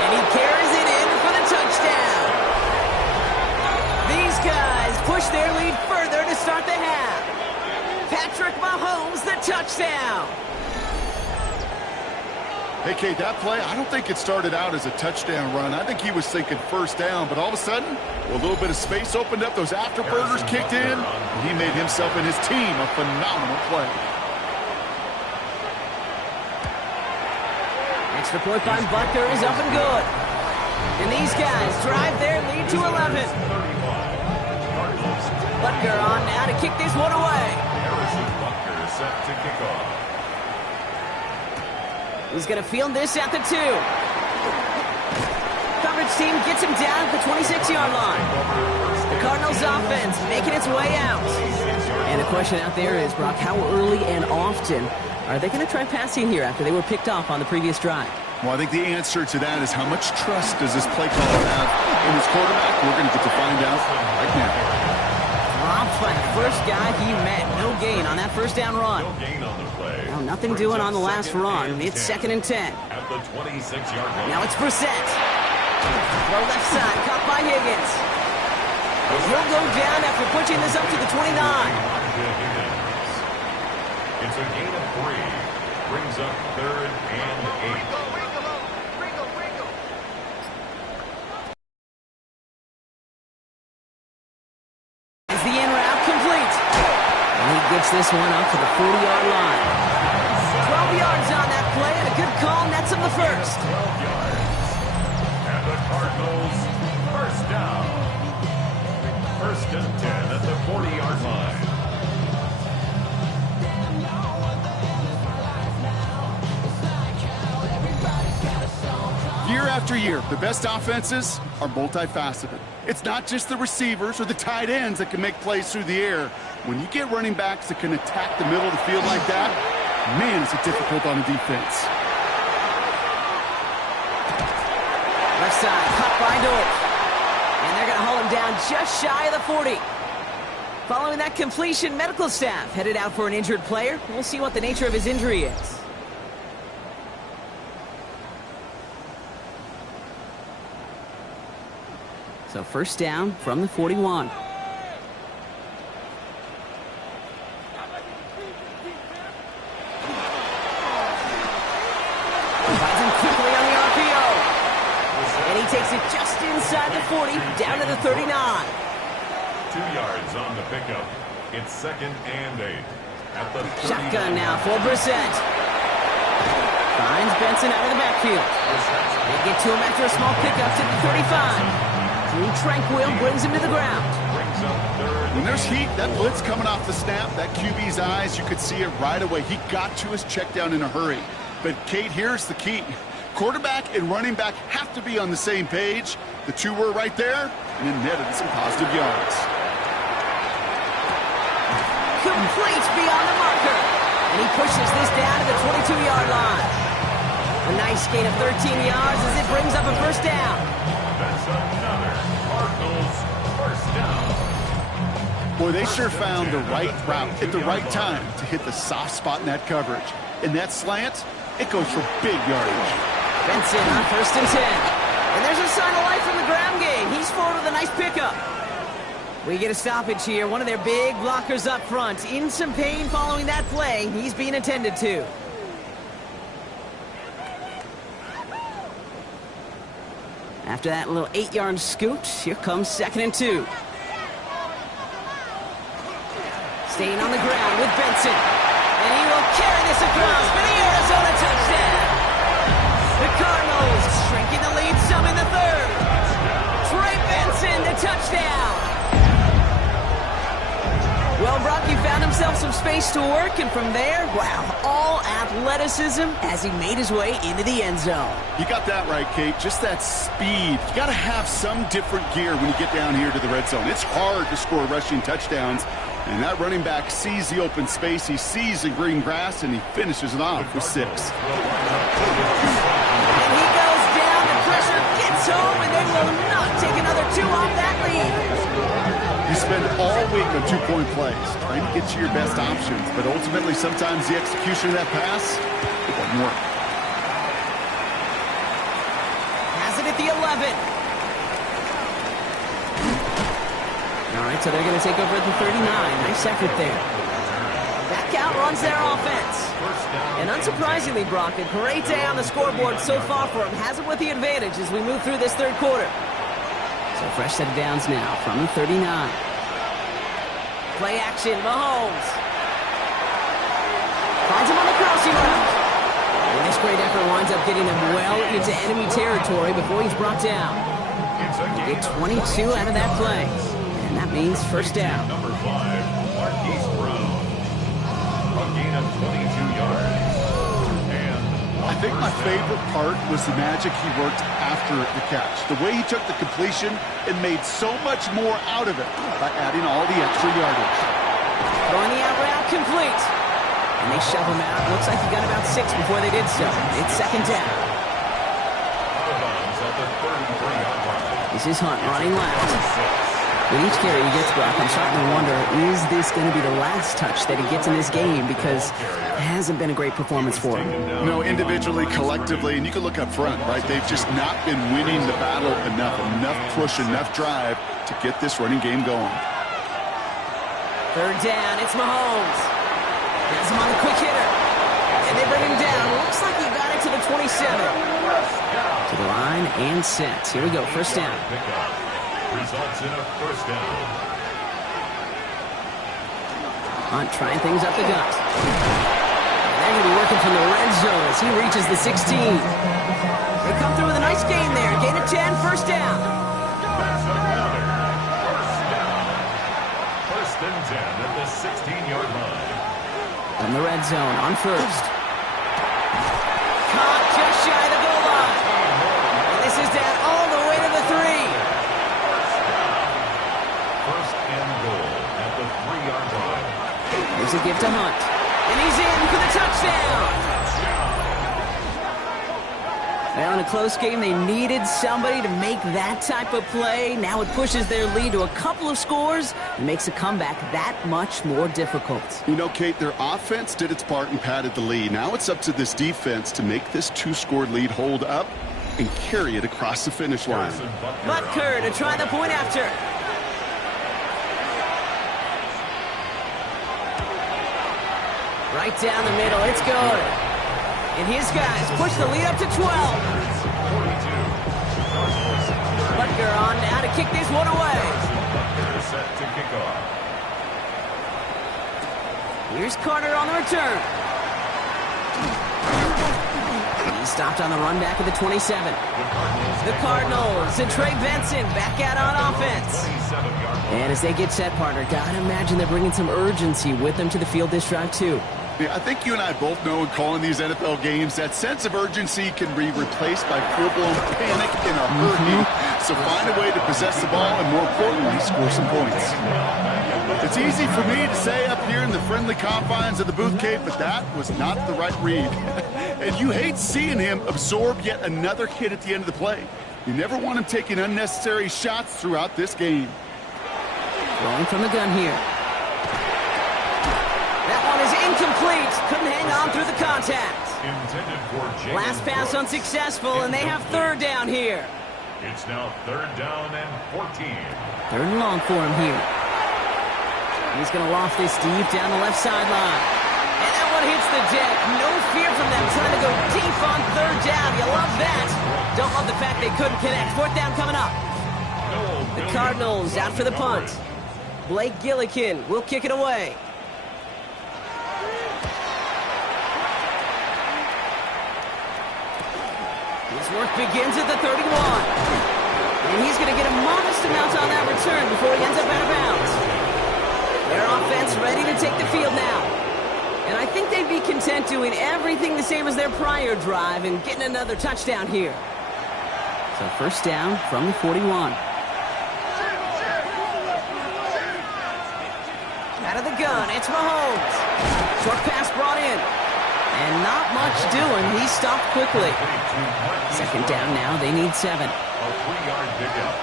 And he carries it in for the touchdown. These guys push their lead further to start the half. Patrick Mahomes, the touchdown. Hey, Kate, that play, I don't think it started out as a touchdown run. I think he was thinking 1st down, but all of a sudden, a little bit of space opened up, those afterburners kicked in, and he made himself and his team a phenomenal play. Extra point by Butker is up and good. And these guys drive their lead to 11. Butker on now to kick this one away. Harrison Butker is set to kick off. He's going to field this at the 2. Coverage team gets him down at the 26-yard line. The Cardinals offense making its way out. And the question out there is, Brock, how early and often are they going to try passing here after they were picked off on the previous drive? Well, I think the answer to that is how much trust does this play caller have in his quarterback? We're going to get to find out right now. Dropped by the first guy he met. No gain on that first down run. No gain on the play. Well, nothing doing on the last run. It's 2nd and 10. At the 26-yard line. Now it's Brissett. Throw left side, caught by Higgins. And he'll go down after pushing this up to the 29. It's a gain of 3. Brings up 3rd and 8. Is the in route complete? And he gets this one up to the 40-yard line. 12 yards on that play, and a good call nets him the first. 12 yards. And the Cardinals, first down. 1st and 10 at the 40-yard line. Year after year, the best offenses are multifaceted. It's not just the receivers or the tight ends that can make plays through the air. When you get running backs that can attack the middle of the field like that, man, is it difficult on the defense. Left side, caught by Dorf. And they're going to hold him down just shy of the 40. Following that completion, medical staff headed out for an injured player. We'll see what the nature of his injury is. So first down from the 41. Finds him quickly on the RPO. And he takes it just inside the 40, down to the 39. 2 yards on the pickup. It's 2nd and 8. At the 30. Shotgun now for Brissett. Finds Benson out of the backfield. They get to him after a small pickup to the 35. Drew Tranquil brings him to the ground. Brings up 3rd. When there's heat, that blitz coming off the snap, that QB's eyes, you could see it right away. He got to his check down in a hurry. But, Kate, here's the key. Quarterback and running back have to be on the same page. The two were right there, and it netted some positive yards. Complete beyond the marker. And he pushes this down to the 22-yard line. A nice gain of 13 yards as it brings up a first down. That's another Cardinals first down. Boy, they sure found the right route at the right time to hit the soft spot in that coverage. And that slant, it goes for big yardage. Benson on 1st and 10. And there's a sign of life from the ground game. He's forward with a nice pickup. We get a stoppage here. One of their big blockers up front. In some pain following that play. He's being attended to. After that little 8-yard scoot, here comes 2nd and 2. Staying on the ground with Benson. And he will carry this across for the Arizona touchdown. The Cardinals shrinking the lead some in the 3rd. Trey Benson, the touchdown. Well, Brock, he found himself some space to work, and from there, wow, all athleticism as he made his way into the end zone. You got that right, Kate. Just that speed. You got to have some different gear when you get down here to the red zone. It's hard to score rushing touchdowns, and that running back sees the open space, he sees the green grass, and he finishes it off with 6. And he goes down, the pressure gets home, and they will not take another 2 off that lead. You spend all week on 2-point plays, trying to get to your best options, but ultimately sometimes the execution of that pass, it doesn't work. Has it at the 11. All right, so they're going to take over at the 39. Nice effort there. Back out runs their offense. And unsurprisingly, Brock, a great day on the scoreboard so far for him. Has it with the advantage as we move through this 3rd quarter. So fresh set of downs now from the 39. Play action, Mahomes. Finds him on the crossing route. And this great effort winds up getting him well into enemy territory before he's brought down. Get 22 out of that play. And that means first down. Number 5, Marquise Brown. A gain of 22 yards. And think my favorite part was the magic he worked after the catch. The way he took the completion and made so much more out of it by adding all the extra yardage. Throwing the out route complete. And they shove him out. Looks like he got about 6 before they did so. It's second down. This is Hunt running left. With each carry he gets, Brock, I'm starting to wonder, is this going to be the last touch that he gets in this game? Because it hasn't been a great performance for him. No, individually, collectively, and you can look up front, right? They've just not been winning the battle enough push, enough drive to get this running game going. Third down, it's Mahomes. Has him on the quick hitter. And they bring him down. Looks like he got it to the 27. To the line and set. Here we go, first down. Results in a first down. Hunt trying things up the gut. They're going to be working from the red zone as he reaches the 16. They come through with a nice gain there. Gain of 10, first down. That's another first down. First and 10 at the 16-yard line. From the red zone on first. Caught just shy of the goal line. And this is down all the way to the 3. First and goal at the 3-yard line. There's a gift to Hunt. And he's in for the touchdown. Well, in a close game, they needed somebody to make that type of play. Now it pushes their lead to a couple of scores and makes a comeback that much more difficult. You know, Kate, their offense did its part and padded the lead. Now it's up to this defense to make this 2-score lead hold up and carry it across the finish line. Butker to try the point after. Right down the middle, it's good. And his guys push the lead up to 12. Butker on now to kick this one away. Butker set to kick off. Here's Carter on the return. He stopped on the run back at the 27. The Cardinals and Trey Benson back out on offense. And as they get set, partner, gotta imagine they're bringing some urgency with them to the field this drive too. Yeah, I think you and I both know in calling these NFL games that sense of urgency can be replaced by full-blown panic in a hurry. So find a way to possess the ball and, more importantly, score some points. It's easy for me to say up here in the friendly confines of the booth, Kate, but that was not the right read. And you hate seeing him absorb yet another hit at the end of the play. You never want him taking unnecessary shots throughout this game. Rolling from the gun here. That one is incomplete. Couldn't hang on through the contact. Last pass unsuccessful, and they have third down here. It's now third down and 14. Third and long for him here. He's going to loft this deep down the left sideline. And that one hits the deck. No fear from them trying to go deep on third down. You love that. Don't love the fact they couldn't connect. Fourth down coming up. The Cardinals out for the punt. Blake Gillikin will kick it away. His work begins at the 31. And he's going to get a modest amount on that return before he ends up out of bounds. Their offense ready to take the field now. And I think they'd be content doing everything the same as their prior drive and getting another touchdown here. So first down from the 41. Out of the gun, it's Mahomes. Short pass brought in. And not much doing. He stopped quickly. Second down now. They need 7. A 3-yard pickup.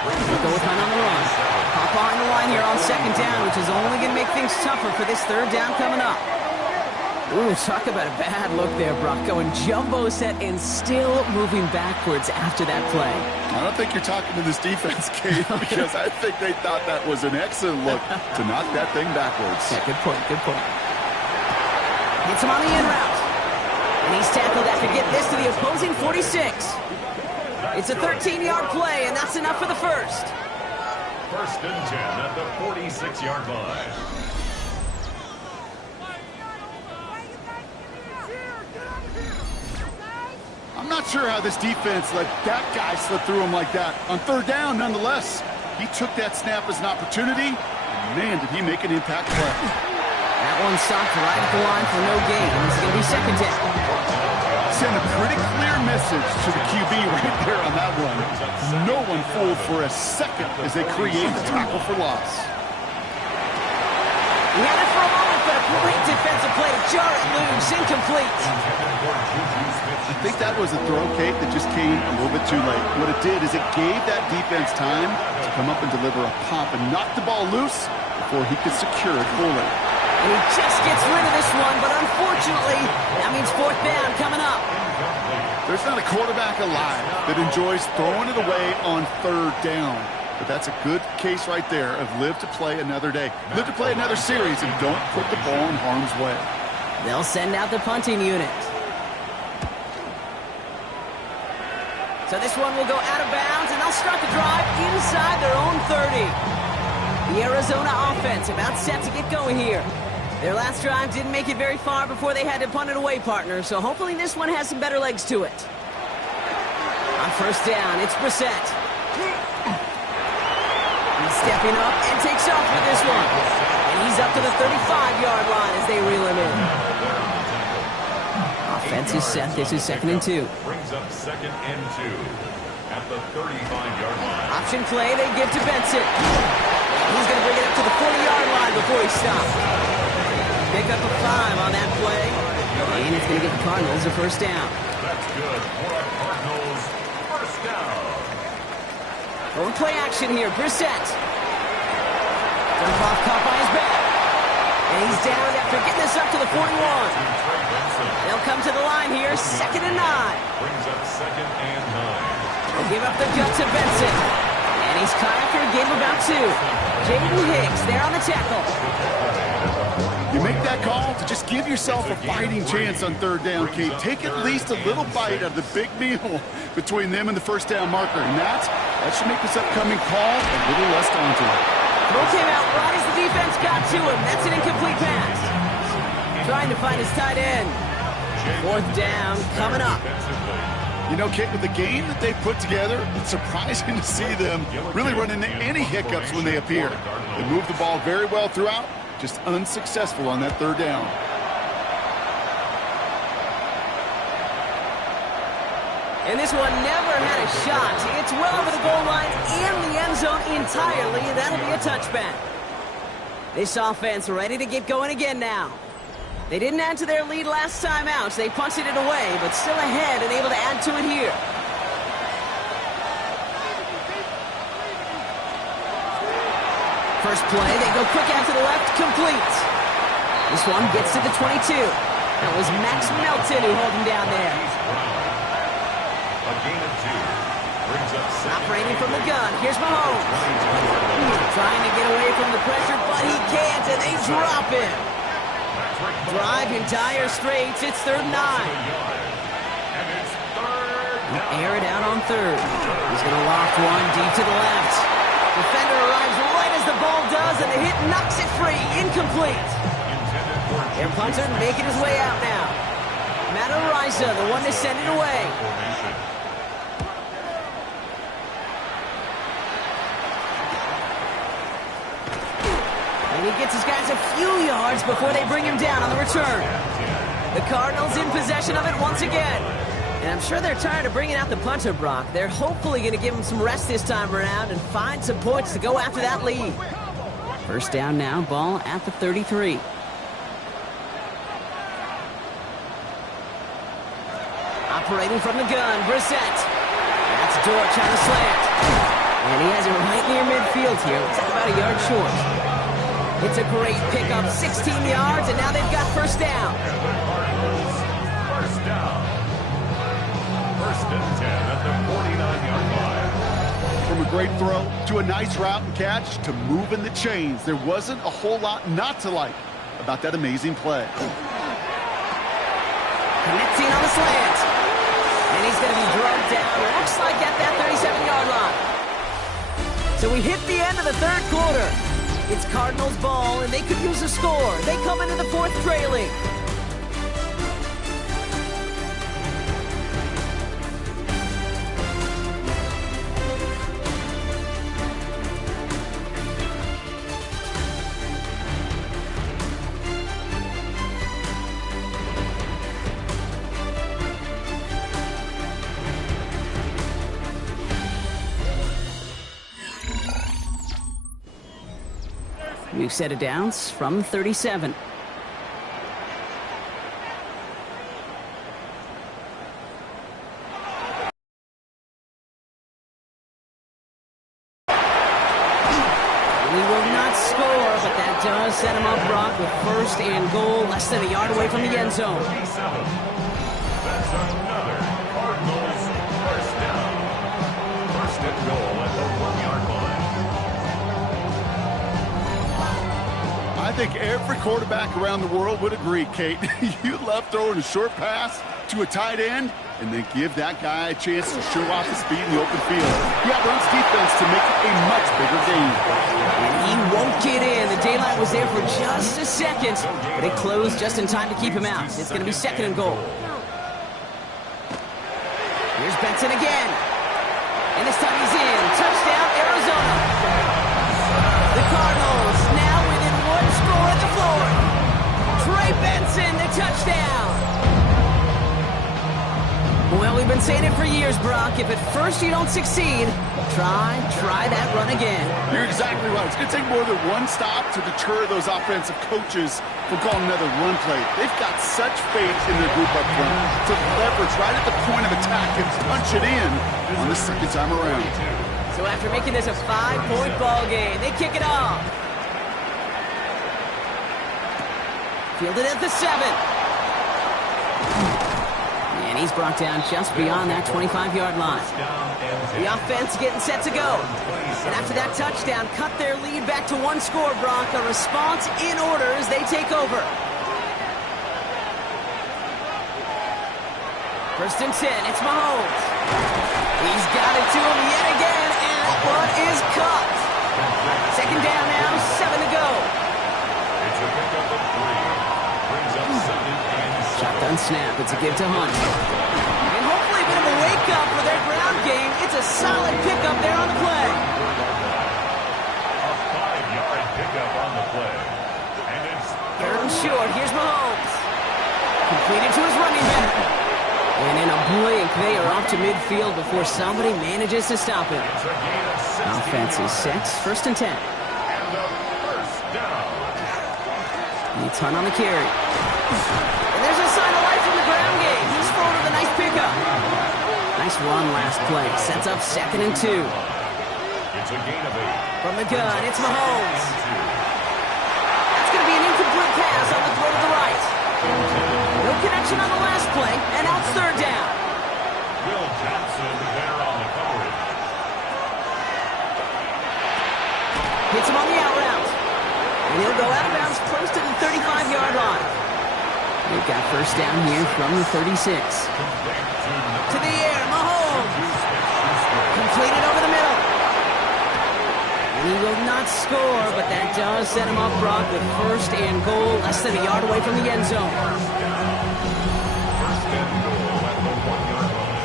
They'll go with Hunt on the run. Hop on the line here on second down, which is only going to make things tougher for this third down coming up. Ooh, talk about a bad look there, Brock. Going jumbo set and still moving backwards after that play. I don't think you're talking to this defense, Kate, because I think they thought that was an excellent look to knock that thing backwards. Yeah, good point, good point. Hits him on the in route. And he's tackled after getting this to the opposing 46. It's a 13-yard play, and that's enough for the first. First and 10 at the 46-yard line. I'm not sure how this defense let that guy slip through him like that. On third down, nonetheless, he took that snap as an opportunity. Man, did he make an impact play. That one stopped right at the line for no gain. It's going to be second down. sent a pretty clear message to the QB right there on that one. No one fooled for a second as they create the tackle for loss. He had it for a moment, but a great defensive play to jar it loose. Incomplete. I think that was a throw, Kate, that just came a little bit too late. What it did is it gave that defense time to come up and deliver a pop and knock the ball loose before he could secure it fully. And he just gets rid of this one, but unfortunately, that means fourth down coming up. There's not a quarterback alive that enjoys throwing it away on third down. But that's a good case right there of live to play another day. Live to play another series and don't put the ball in harm's way. They'll send out the punting unit. So this one will go out of bounds, and they'll start the drive inside their own 30. The Arizona offense about set to get going here. Their last drive didn't make it very far before they had to punt it away, partner, so hopefully this one has some better legs to it. On first down, it's Brissett. He's stepping up and takes off with this one. And he's up to the 35-yard line as they reel him in. Offense is set. This is 2nd and 2. Brings up 2nd and 2 at the 35-yard line. Option play they give to Benson. He's going to bring it up to the 40-yard line before he stops. Pick up a 5 on that play. And it's going to get the Cardinals a first down. That's good for the Cardinals. First down. Going play action here. Brissett. Dump off caught by his back. And he's down after getting this up to the 41. They'll come to the line here. 2nd and 9. Brings up 2nd and 9. They'll give up the gut to Benson. And he's caught after a game of about 2. Jaden Hicks there on the tackle. You make that call to just give yourself a fighting chance on third down, Kate. Take at least a little bite of the big meal between them and the first down marker. And that should make this upcoming call a little less daunting. Throw came out right as the defense got to him. That's an incomplete pass. Trying to find his tight end. Fourth down coming up. You know, Kate, with the game that they've put together, it's surprising to see them really run into any hiccups when they appear. They move the ball very well throughout, just unsuccessful on that third down. And this one never had a shot. It's well over the goal line and the end zone entirely, and that'll be a touchback. This offense ready to get going again now. They didn't add to their lead last time out, so they punted it away, but still ahead and able to add to it here. First play, they go quick out to the left, complete. This one gets to the 22. That was Max Melton who held him down there. A gain of 2. Brings up 2nd. Operating from the gun, here's Mahomes. Trying to get away from the pressure, but he can't, and they drop him. Drive in dire straits, it's 3rd and 9. And it's 3rd down. Air it out on 3rd. He's going to loft one deep to the left. Defender arrives right as the ball does, and the hit knocks it free. Incomplete. Their punter making his way out now. Matt Ariza, the one to send it away. And he gets his guys a few yards before they bring him down on the return. The Cardinals in possession of it once again. And I'm sure they're tired of bringing out the punter, Brock. They're hopefully going to give him some rest this time around and find some points to go after that lead. First down now, ball at the 33. Operating from the gun, Brissett. That's Dorr trying to slant. And he has it right near midfield here. It's about a yard short. It's a great pickup, 16 yards, and now they've got first down. First down. 1st and 10 at the 49-yard line. From a great throw to a nice route and catch to moving the chains, there wasn't a whole lot not to like about that amazing play. Connecting on the slant. And he's going to be drugged down, looks like at that 37-yard line. So we hit the end of the 3rd quarter. It's Cardinals ball, and they could use a score. They come into the 4th trailing. We've set it downs from 37. He will not score, but that does set him up, Brock, with first and goal, less than a yard away from the end zone. 37. That's another Cardinals first down. First and goal at the 1-yard line. I think every quarterback around the world would agree, Kate. You love throwing a short pass to a tight end and then give that guy a chance to show off his speed in the open field. He outruns defense to make it a much bigger game. And he won't get in. The daylight was there for just a second, but it closed just in time to keep him out. It's going to be second and goal. Here's Benson again. And this time he's in. Touchdown, Arizona. The Cardinals now within one score at the fourth. Trey Benson, the touchdown. Well, we've been saying it for years, Brock. If at first you don't succeed, try that run again. You're exactly right. It's going to take more than one stop to deter those offensive coaches from calling another run play. They've got such faith in their group up front to leverage right at the point of attack and punch it in on the second time around. So after making this a 5-point ball game, they kick it off. Fielded at the 7. And he's brought down just beyond that 25-yard line. The offense getting set to go. And after that touchdown, cut their lead back to one score, Brock. A response in order as they take over. First and 10, it's Mahomes. He's got it to him yet again, and that one is caught. Second down now, 7 to go. It's a pickup of 3. Brings up 2nd and 7. Shotgun snap, it's a give to Hunt. And hopefully a bit of a wake-up for their ground game. It's a solid pickup there on the play. A 5-yard pickup on the play. And it's Third and short, here's Mahomes. Completed to his running back. And in a blink, they are off to midfield before somebody manages to stop him. It's a gain of 16 Offense is set, first and 10. and a first down. It's Hunt on the carry. And there's a sign of life in the ground game. He's forward with a nice pickup. Nice run last play. Sets up second and 2. It's a gain of 8. From the gun, it's Mahomes. That's going to be an incomplete pass on the throw to the right. No connection on the last play, and now it's third down. Will Johnson there on the coverage. Hits him on the out route. And he'll go out of bounds close to the 35-yard line. They've got first down here from the 36. To the air, Mahomes. Completed over the middle. He will not score, but that does set him up, Brock, with first and goal, less than a yard away from the end zone. First and goal at the 1-yard line.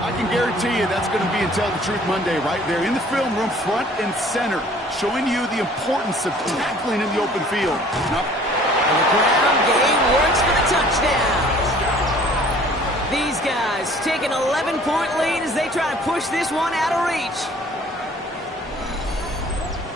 I can guarantee you that's going to be in Tell the Truth Monday right there in the film room, front and center, showing you the importance of tackling in the open field. Now, And the ground game works for the touchdown. These guys take an 11-point lead as they try to push this one out of reach.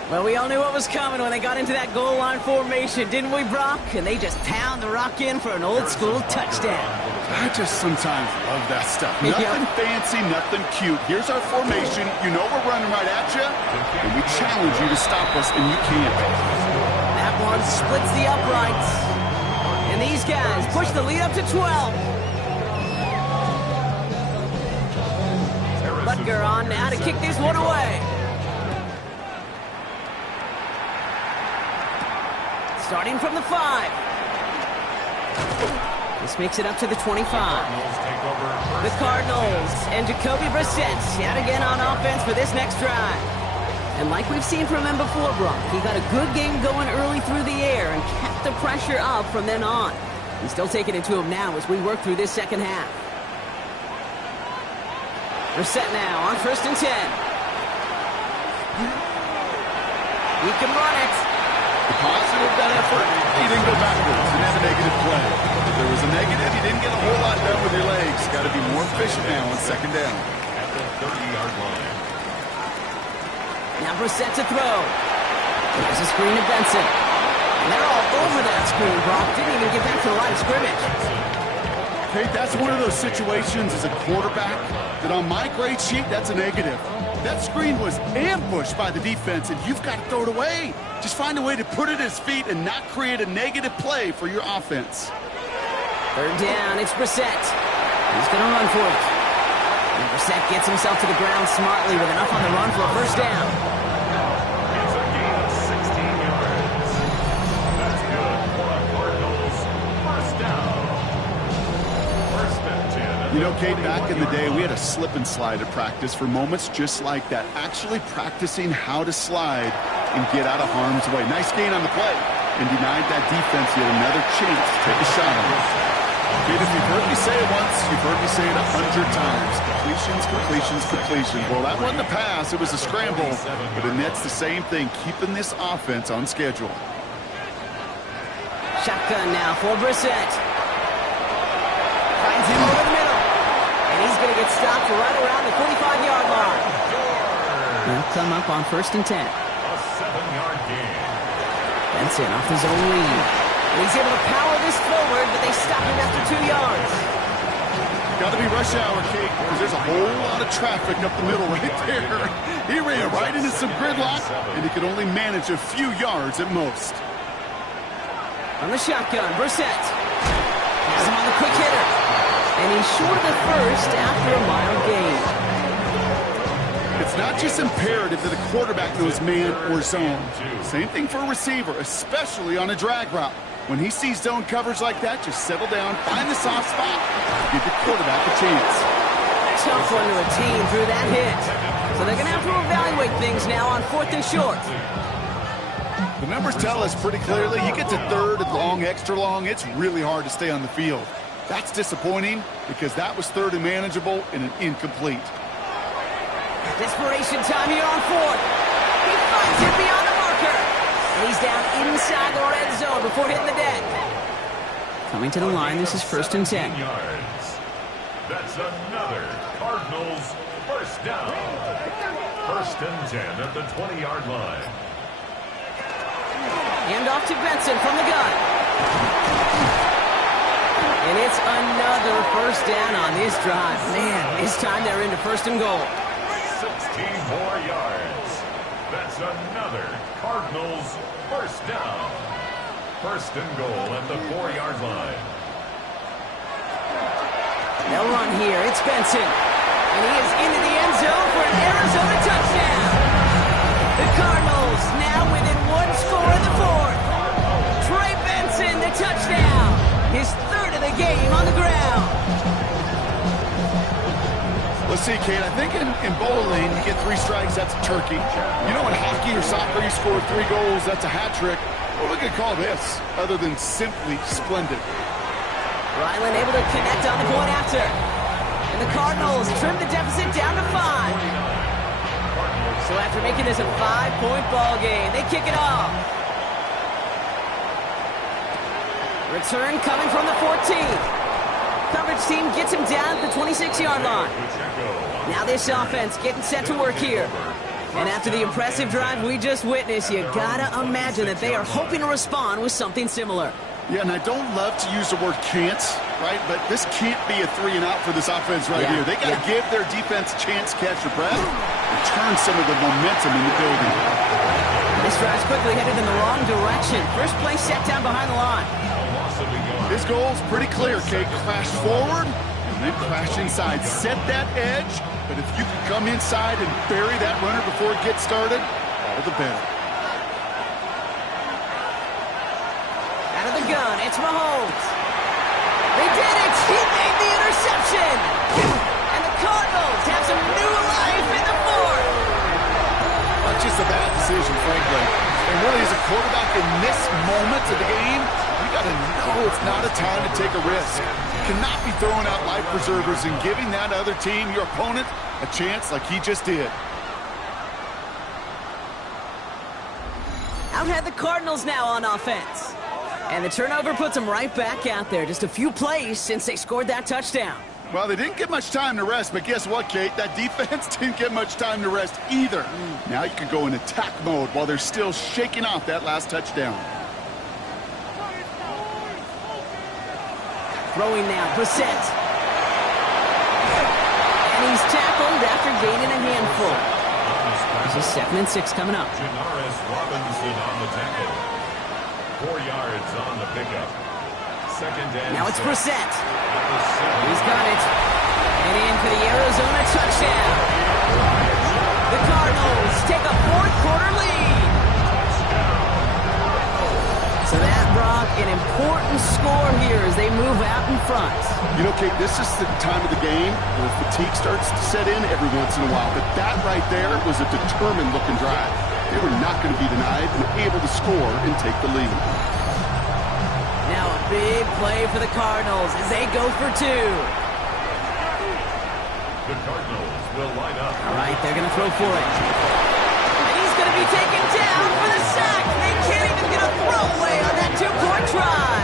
Well, we all knew what was coming when they got into that goal line formation, didn't we, Brock? And they just pound the rock in for an old-school touchdown. I just sometimes love that stuff. Nothing fancy, nothing cute. Here's our formation. You know we're running right at you, and we challenge you to stop us, and you can't. That one splits the uprights. And these guys push the lead up to 12. Butker on now to kick this one away. Starting from the 5. This makes it up to the 25. The Cardinals and Jacoby Brissett out again on offense for this next drive. And like we've seen from him before, Brock, he got a good game going early through the air and kept the pressure up from then on. He's still taking it to him now as we work through this second half. Brissett now on first and 10. He can run it. Positive that effort. He didn't go backwards and have a negative play. If there was a negative, he didn't get a whole lot done with your legs. situation now on second down. At the 30-yard line. Now Brissett to throw. There's a screen to Benson. And they're all over that screen, Brock. Didn't even get back to the line of scrimmage. Hey, that's one of those situations as a quarterback that on my grade sheet, that's a negative. That screen was ambushed by the defense, and you've got to throw it away. Just find a way to put it at his feet and not create a negative play for your offense. Third down, it's Brissett. He's going to run for it. And Brissett gets himself to the ground smartly with enough on the run for a first down. It's a gain of 16 yards. That's good for a Cardinals first down. First and 10. You know, Kate, back in the day, we had a slip and slide at practice for moments just like that. Actually practicing how to slide and get out of harm's way. Nice gain on the play and denied that defense yet another chance to take a shot on it. Kate, if you've heard me say it once, you've heard me say it 100 times. Completions, completions, completions. Well, that wasn't a pass. It was a scramble. But it nets the same thing, keeping this offense on schedule. Shotgun now for Brissett. Finds him over the middle. And he's going to get stopped right around the 45-yard line. They'll come up on first and 10. A 7-yard gain. Benson off his own lead. And he's able to power this forward, but they stop him after 2 yards. Got to be rush hour, Kate, because there's a whole lot of traffic up the middle right there. He ran right into some gridlock, and he could only manage a few yards at most. On the shotgun, Brissett has him on the quick hitter. And he's short of the first after a mild gain. It's not just imperative that a quarterback knows man or zone. Same thing for a receiver, especially on a drag route. When he sees zone coverage like that, just settle down, find the soft spot, give the quarterback a chance. Tough one to retain through that hit. So they're going to have to evaluate things now on fourth and short. The numbers tell us pretty clearly, you get to third and long, extra long, it's really hard to stay on the field. That's disappointing because that was third and manageable and an incomplete. Desperation time here on fourth. He finds it beyond the marker. And he's down inside the red zone before hitting the deck. Coming to the line, this is first and 10. Yards. That's another Cardinals first down. First and 10 at the 20-yard line. Hand off to Benson from the gun. And it's another first down on this drive. Man, this time they're into first and goal. 16 more yards. That's another Cardinals first down. First and goal at the 4-yard line. They'll run here. It's Benson. And he is into the end zone for an Arizona touchdown. The Cardinals now within one score in the fourth. Trey Benson, the touchdown. His third of the game on the ground. Let's see, Kate, I think in bowling, you get 3 strikes, that's a turkey. You know, in hockey or soccer, you score 3 goals, that's a hat trick. What are we going to call this, other than simply splendid? Ryland able to connect on the point after. And the Cardinals trim the deficit down to 5. So after making this a 5-point ball game, they kick it off. Return coming from the 14th. Coverage team gets him down at the 26-yard line. Now this offense getting set to work here. And after the impressive drive we just witnessed, you gotta imagine that they are hoping to respond with something similar. Yeah, and I don't love to use the word can't, right? But this can't be a 3 and out for this offense right here. They got to give their defense a chance to catch their breath and turn some of the momentum in the building. This drive's quickly headed in the wrong direction. First play set down behind the line. His goal's pretty clear, Kate. Crash forward and then crash inside. Set that edge, but if you can come inside and bury that runner before it gets started, all the better. Out of the gun, it's Mahomes. They did it! He made the interception! And the Cardinals have some new life in the fourth! Not just a bad decision, frankly. And really, as a quarterback in this moment of the game, you got to know it's not a time to take a risk. You cannot be throwing out life preservers and giving that other team, your opponent, a chance like he just did. Out had the Cardinals now on offense. And the turnover puts them right back out there. Just a few plays since they scored that touchdown. Well, they didn't get much time to rest, but guess what, Kate? That defense didn't get much time to rest either. Now you can go in attack mode while they're still shaking off that last touchdown. Throwing now, Brissett. And he's tackled after gaining a handful. This is 2nd and 6 coming up. Janaris Robinson on the tackle. 4 yards on the pickup. 2nd and Now it's 6. Brissett. He's got it. And in for the Arizona touchdown. The Cardinals take a 4th quarter lead. So that brought an important score here as they move out in front. You know, Kate, this is the time of the game where fatigue starts to set in every once in a while. But that right there was a determined-looking drive. They were not going to be denied and able to score and take the lead. Now a big play for the Cardinals as they go for 2. The Cardinals will line up. All right, they're going to throw for it. And he's going to be taken down for the sack. They can't even get a throwaway on that 2-point try.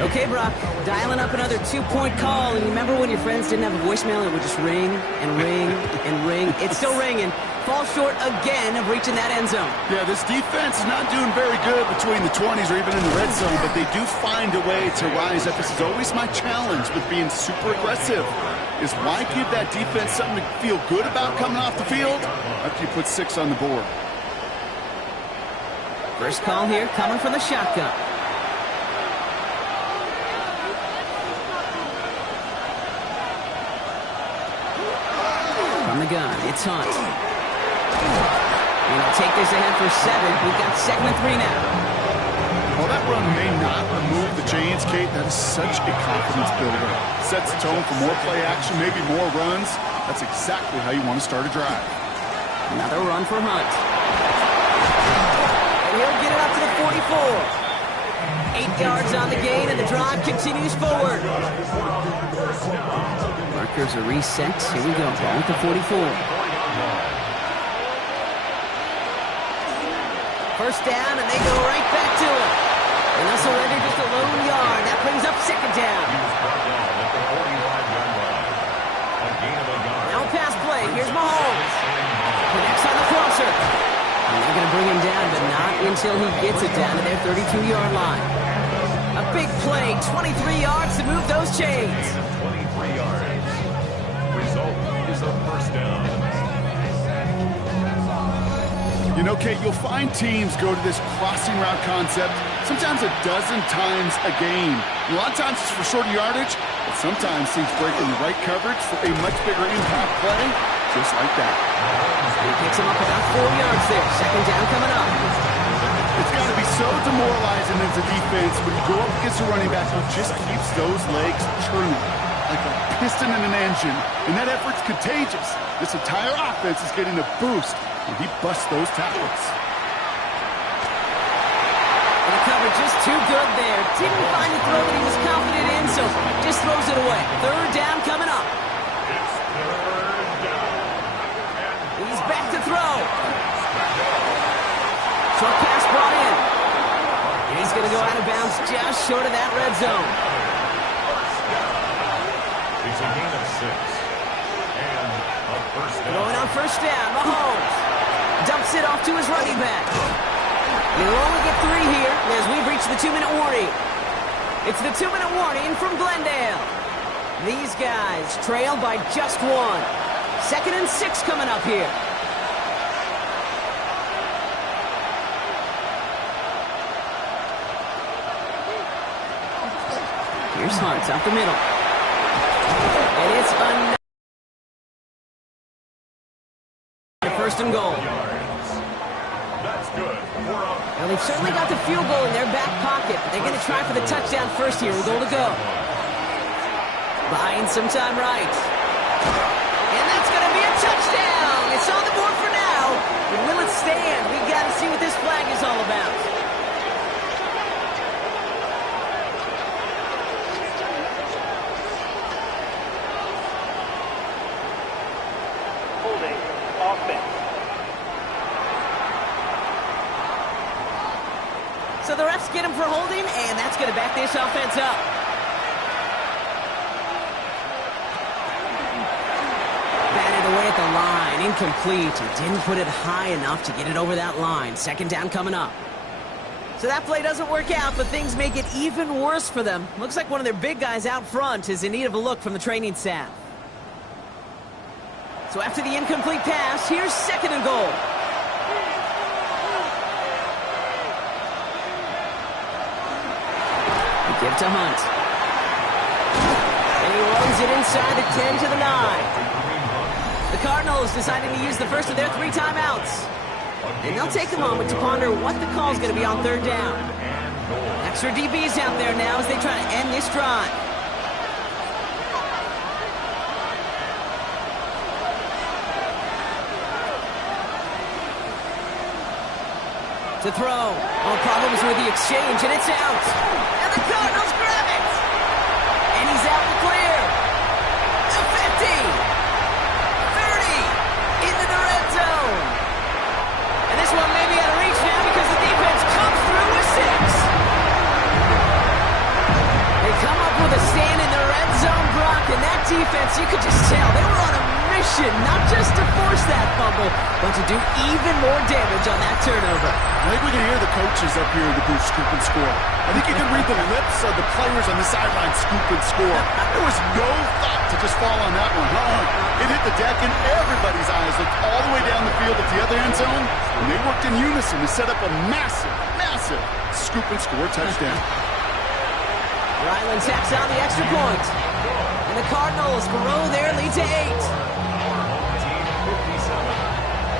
Okay, Brock, dialing up another 2-point call. And remember when your friends didn't have a voicemail? It would just ring and ring and ring. It's still ringing. Fall short again of reaching that end zone. Yeah, this defense is not doing very good between the 20s or even in the red zone, but they do find a way to rise up. This is always my challenge with being super aggressive, is why give that defense something to feel good about coming off the field after you put 6 on the board. First call here coming from the shotgun. From the gun, it's Hunt. Gonna take this ahead for 7. We've got 2nd and 3 now. While that run may not remove the chains, Kate, that is such a confidence builder. Sets the tone for more play action, maybe more runs. That's exactly how you want to start a drive. Another run for Hunt. And he'll get it up to the 44. 8 yards on the gain, and the drive continues forward. Markers are reset. Here we go. Ball with the 44. First down, and they go right back to it. And they'll surrender just a lone yard. That brings up 2nd down. Now pass play. Here's Mahomes. Connects on the crosser. And they're going to bring him down, but not until he gets it down to their 32-yard line. A big play, 23 yards to move those chains. 23 yards. Result is a first down. You know, Kate, you'll find teams go to this crossing route concept sometimes a dozen times a game. A lot of times it's for shorter yardage, but sometimes teams break in the right coverage for a much bigger impact play, just like that. He picks him up about 4 yards there. 2nd down coming up. It's got to be so demoralizing as a defense when you go up against a running back who just keeps those legs churning like a piston in an engine, and that effort's contagious. This entire offense is getting a boost when he busts those tackles. And the cover just too good there. Didn't find the throw that he was confident in, so just throws it away. 3rd down coming up. It's 3rd down. He's back to throw. Short pass brought in. And he's going to go out of bounds just short of that red zone. It's a gain of 6. And a first down. Going on first down, Mahomes dumps it off to his running back. He'll only get 3 here as we've reached the 2-minute warning. It's the 2-minute warning from Glendale. These guys trail by just 1. 2nd and 6 coming up here. Here's Hunt out the middle. And it's another 1st and goal. That's good. Well, they've certainly got the field goal in their back pocket, but they're going to try for the touchdown first here with goal to go. Buying some time right. And that's going to be a touchdown. It's on the board for now. But will it stand? We've got to see what this flag is all about. Holding offense. So the refs get him for holding, and that's going to back this offense up. And incomplete. He didn't put it high enough to get it over that line. Second down coming up. So that play doesn't work out, but things make it even worse for them. Looks like one of their big guys out front is in need of a look from the training staff. So after the incomplete pass, here's second and goal. They give to Hunt. And he runs it inside the 10 to the 9. The Cardinals deciding to use the first of their 3 timeouts. And they'll take a moment to ponder what the call is going to be on third down. Extra DBs out there now as they try to end this drive. To throw. Oh, problems with the exchange, and it's out. And the Cardinals grab it. And he's out the clear. The 50. 30. Into the red zone. And this one may be out of reach now because the defense comes through with 6. They come up with a stand in the red zone, Brock, and that defense, you could just tell, they were on a mission, not just to force that fumble, but to do even more damage on that turnover. I think we can hear the coaches up here in the booth scoop and score. I think you can read the lips of the players on the sideline scoop and score. There was no thought to just fall on that one. It hit the deck and everybody's eyes looked all the way down the field at the other end zone, and they worked in unison to set up a massive, massive scoop and score touchdown. Ryland tacks on the extra point. And the Cardinals grow their lead to 8. Team 57,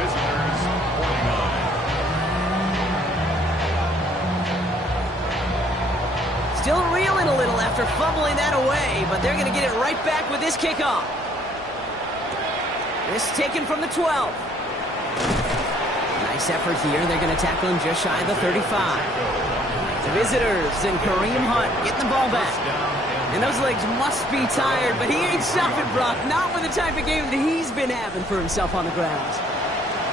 visitors 49. Still reeling a little after fumbling that away, but they're going to get it right back with this kickoff. This taken from the 12. Nice effort here. They're going to tackle him just shy of the 35. The visitors and Kareem Hunt getting the ball back. And those legs must be tired, but he ain't stopping, Brock. Not with the type of game that he's been having for himself on the ground.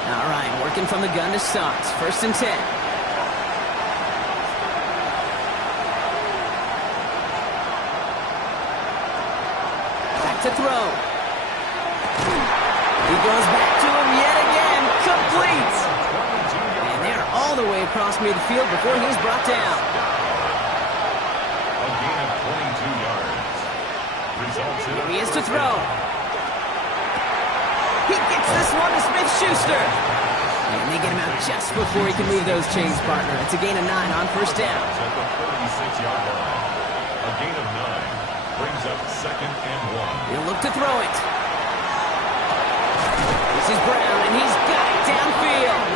All right, working from the gun to start. First and 10. Back to throw. He goes back to him yet again. Complete. And they're all the way across midfield before he's brought down. A gain of 22 yards. Results in Here he is to throw. He gets this one to Smith-Schuster. And they get him out just before he can move those chains, partner. It's a gain of 9 on first down. at the 36-yard line. A gain of 9 brings up second and 1. He'll look to throw it. This is Brown, and he's got it downfield.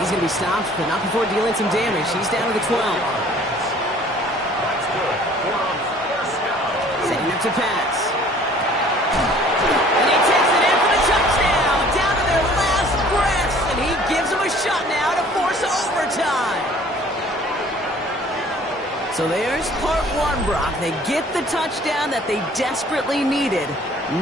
He's going to be stopped, but not before dealing some damage. He's down to the 12. That's good. For a first down. Setting up to pass. And he takes it in for the touchdown. Down to their last breaths. And he gives them a shot now to force overtime. So there's part 1, Brock. They get the touchdown that they desperately needed.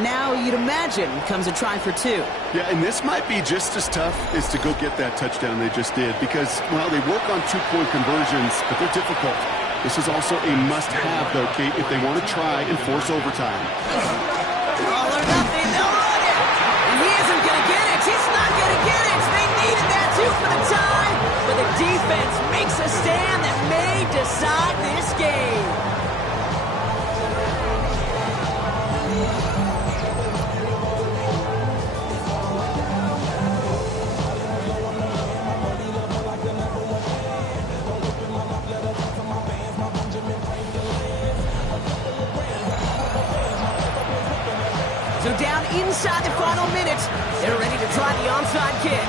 Now, you'd imagine, comes a try for 2. Yeah, and this might be just as tough as to go get that touchdown they just did because, well, they work on 2-point conversions, but they're difficult. This is also a must-have, though, Kate, if they want to try and force overtime. All or nothing, they'll run it. And he isn't going to get it. He's not going to get it. They needed that, too, for the tie. But the defense makes a stand that may decide this game. So down inside the final minutes, they're ready to try the onside kick.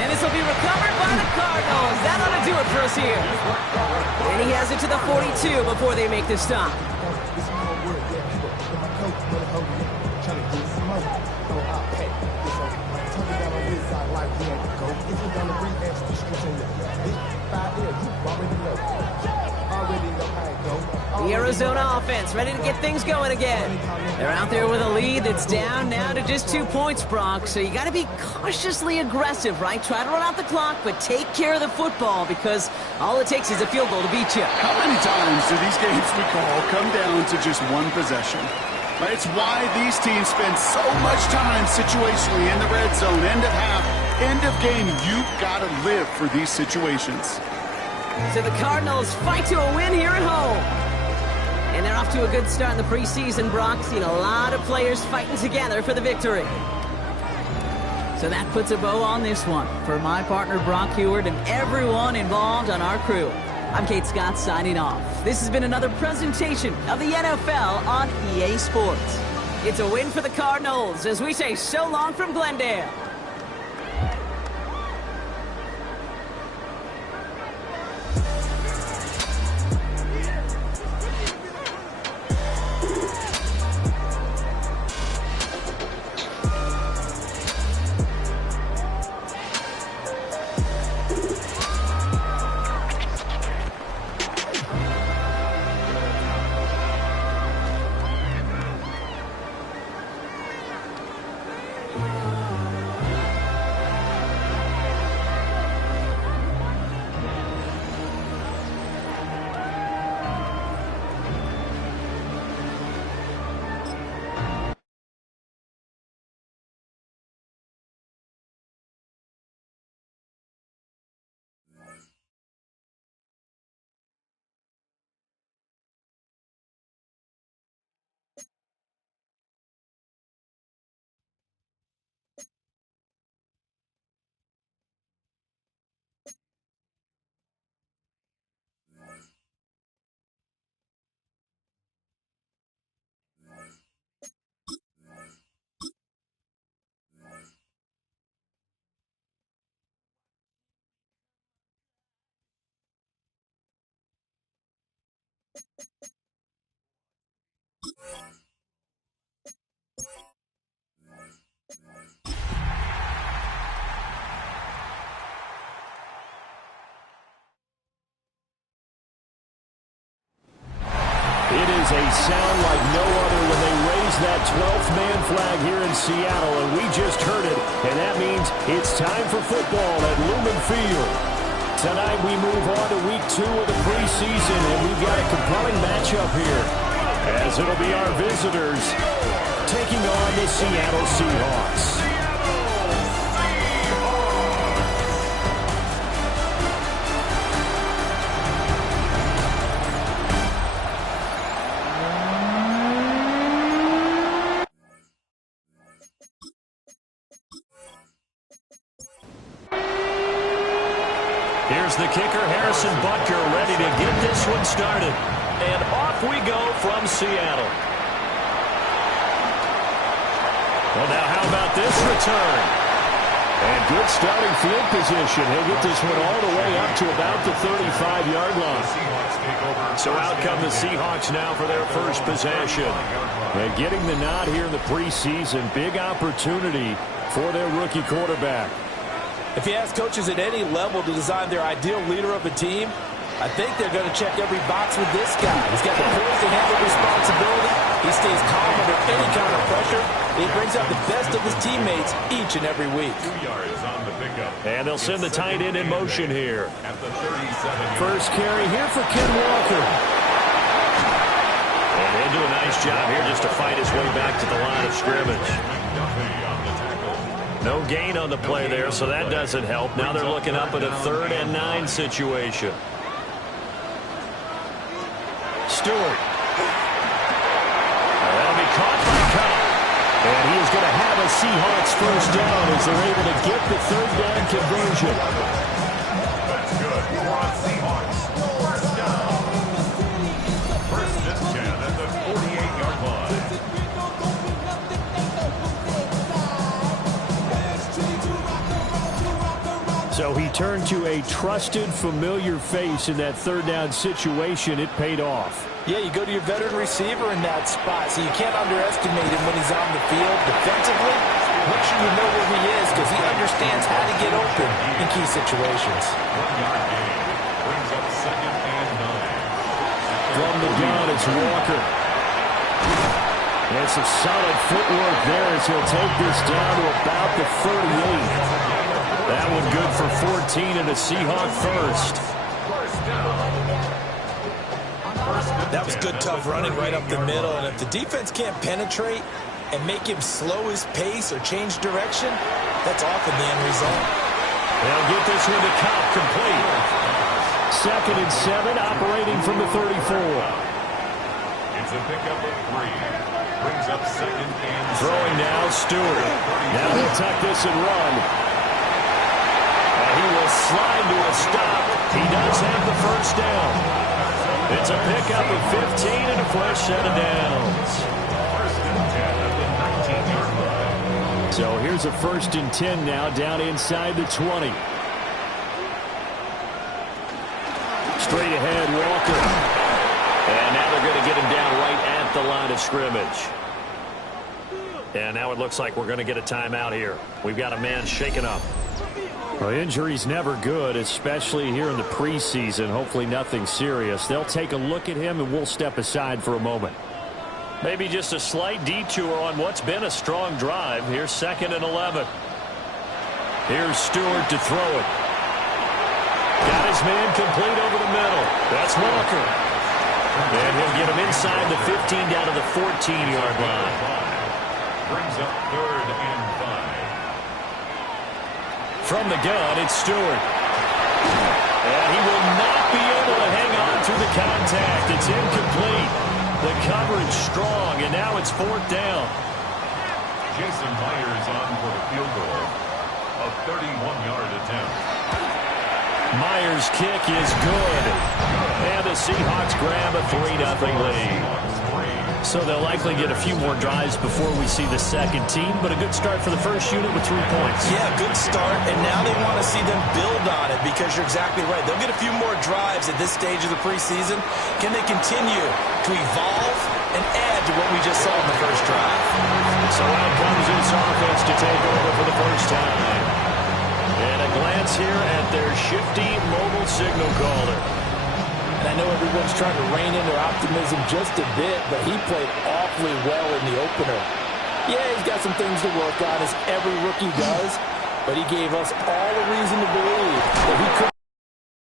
And this will be recovered by the Cardinals. That ought to do it for us here. And he has it to the 42 before they make the stop. The Arizona offense ready to get things going again. They're out there with a lead that's down now to just 2 points, Brock. So you got to be cautiously aggressive, right? Try to run out the clock, but take care of the football because all it takes is a field goal to beat you. How many times do these games we call come down to just one possession? It's why these teams spend so much time situationally in the red zone, end of half, end of game. You've got to live for these situations. So the Cardinals fight to a win here at home. And they're off to a good start in the preseason, Brock. Seen a lot of players fighting together for the victory. So that puts a bow on this one. For my partner, Brock Heward, and everyone involved on our crew, I'm Kate Scott signing off. This has been another presentation of the NFL on EA Sports. It's a win for the Cardinals as we say so long from Glendale. It is a sound like no other when they raise that 12th man flag here in Seattle, and we just heard it, and that means it's time for football at Lumen Field. Tonight we move on to week 2 of the preseason, and we've got a compelling matchup here, as it'll be our visitors taking on the Seattle Seahawks. Here's the kicker, Harrison Butker, ready to get this one started. And off we go from Seattle. Well, now how about this return? And good starting field position. He'll get this one all the way up to about the 35-yard line. So out come the Seahawks now for their first possession. And getting the nod here in the preseason, big opportunity for their rookie quarterback. If you ask coaches at any level to design their ideal leader of a team, I think they're going to check every box with this guy. He's got the poise to handle responsibility. He stays calm under any kind of pressure. He brings out the best of his teammates each and every week. 2 yards on the pickup. And they'll send the tight end in motion here. At the 37. First carry here for Ken Walker. And he'll do a nice job here just to fight his way back to the line of scrimmage. No gain on the play there, so that doesn't help. Now they're looking up at a 3rd and 9 situation. Stewart. That'll be caught by Cobb. And he is going to have a Seahawks first down as they're able to get the 3rd down conversion. That's good. We're on Seahawks. First down. First and 10 at the 48-yard line. So he turned to a trusted, familiar face in that 3rd down situation. It paid off. Yeah, you go to your veteran receiver in that spot, so you can't underestimate him when he's on the field defensively. Make sure you know where he is because he understands how to get open in key situations. 1-yard gain. Brings up 2nd and 9. From the gun, it's Walker. And some solid footwork there as he'll take this down to about the 38. That one good for 14 and a Seahawk first. First down. First and That was good, tough running right up the middle. And if the defense can't penetrate and make him slow his pace or change direction, that's often the end result. They'll get this one to Cobb, complete. 2nd and 7, operating from the 34. It's a pickup of 3. Brings up 2nd and 7. Throwing now, Stewart. Now he'll tuck this and run. And he will slide to a stop. He does have the first down. It's a pickup of 15 and a fresh set of downs. 1st and 10 at the 19-yard line. So here's a 1st and 10 now, down inside the 20. Straight ahead, Walker. And now they're going to get him down right at the line of scrimmage. And now it looks like we're going to get a timeout here. We've got a man shaken up. Well, injury's never good, especially here in the preseason. Hopefully nothing serious. They'll take a look at him, and we'll step aside for a moment. Maybe just a slight detour on what's been a strong drive. Here's 2nd and 11. Here's Stewart to throw it. Got his man complete over the middle. That's Walker. And he'll get him inside the 15 down to the 14-yard line. Brings up 3rd and 5. From the gun, it's Stewart. And he will not be able to hang on through the contact. It's incomplete. The coverage strong, and now it's 4th down. Jason Myers on for the field goal. A 31-yard attempt. Myers' kick is good. And the Seahawks grab a 3-0 lead. So they'll likely get a few more drives before we see the second team, but a good start for the first unit with 3 points. Yeah, good start, and now they want to see them build on it because you're exactly right. They'll get a few more drives at this stage of the preseason. Can they continue to evolve and add to what we just saw in the first drive? So out comes this offense to take over for the first time. And a glance here at their shifty mobile signal caller. And I know everyone's trying to rein in their optimism just a bit, but he played awfully well in the opener. Yeah, he's got some things to work on, as every rookie does, but he gave us all a reason to believe that he could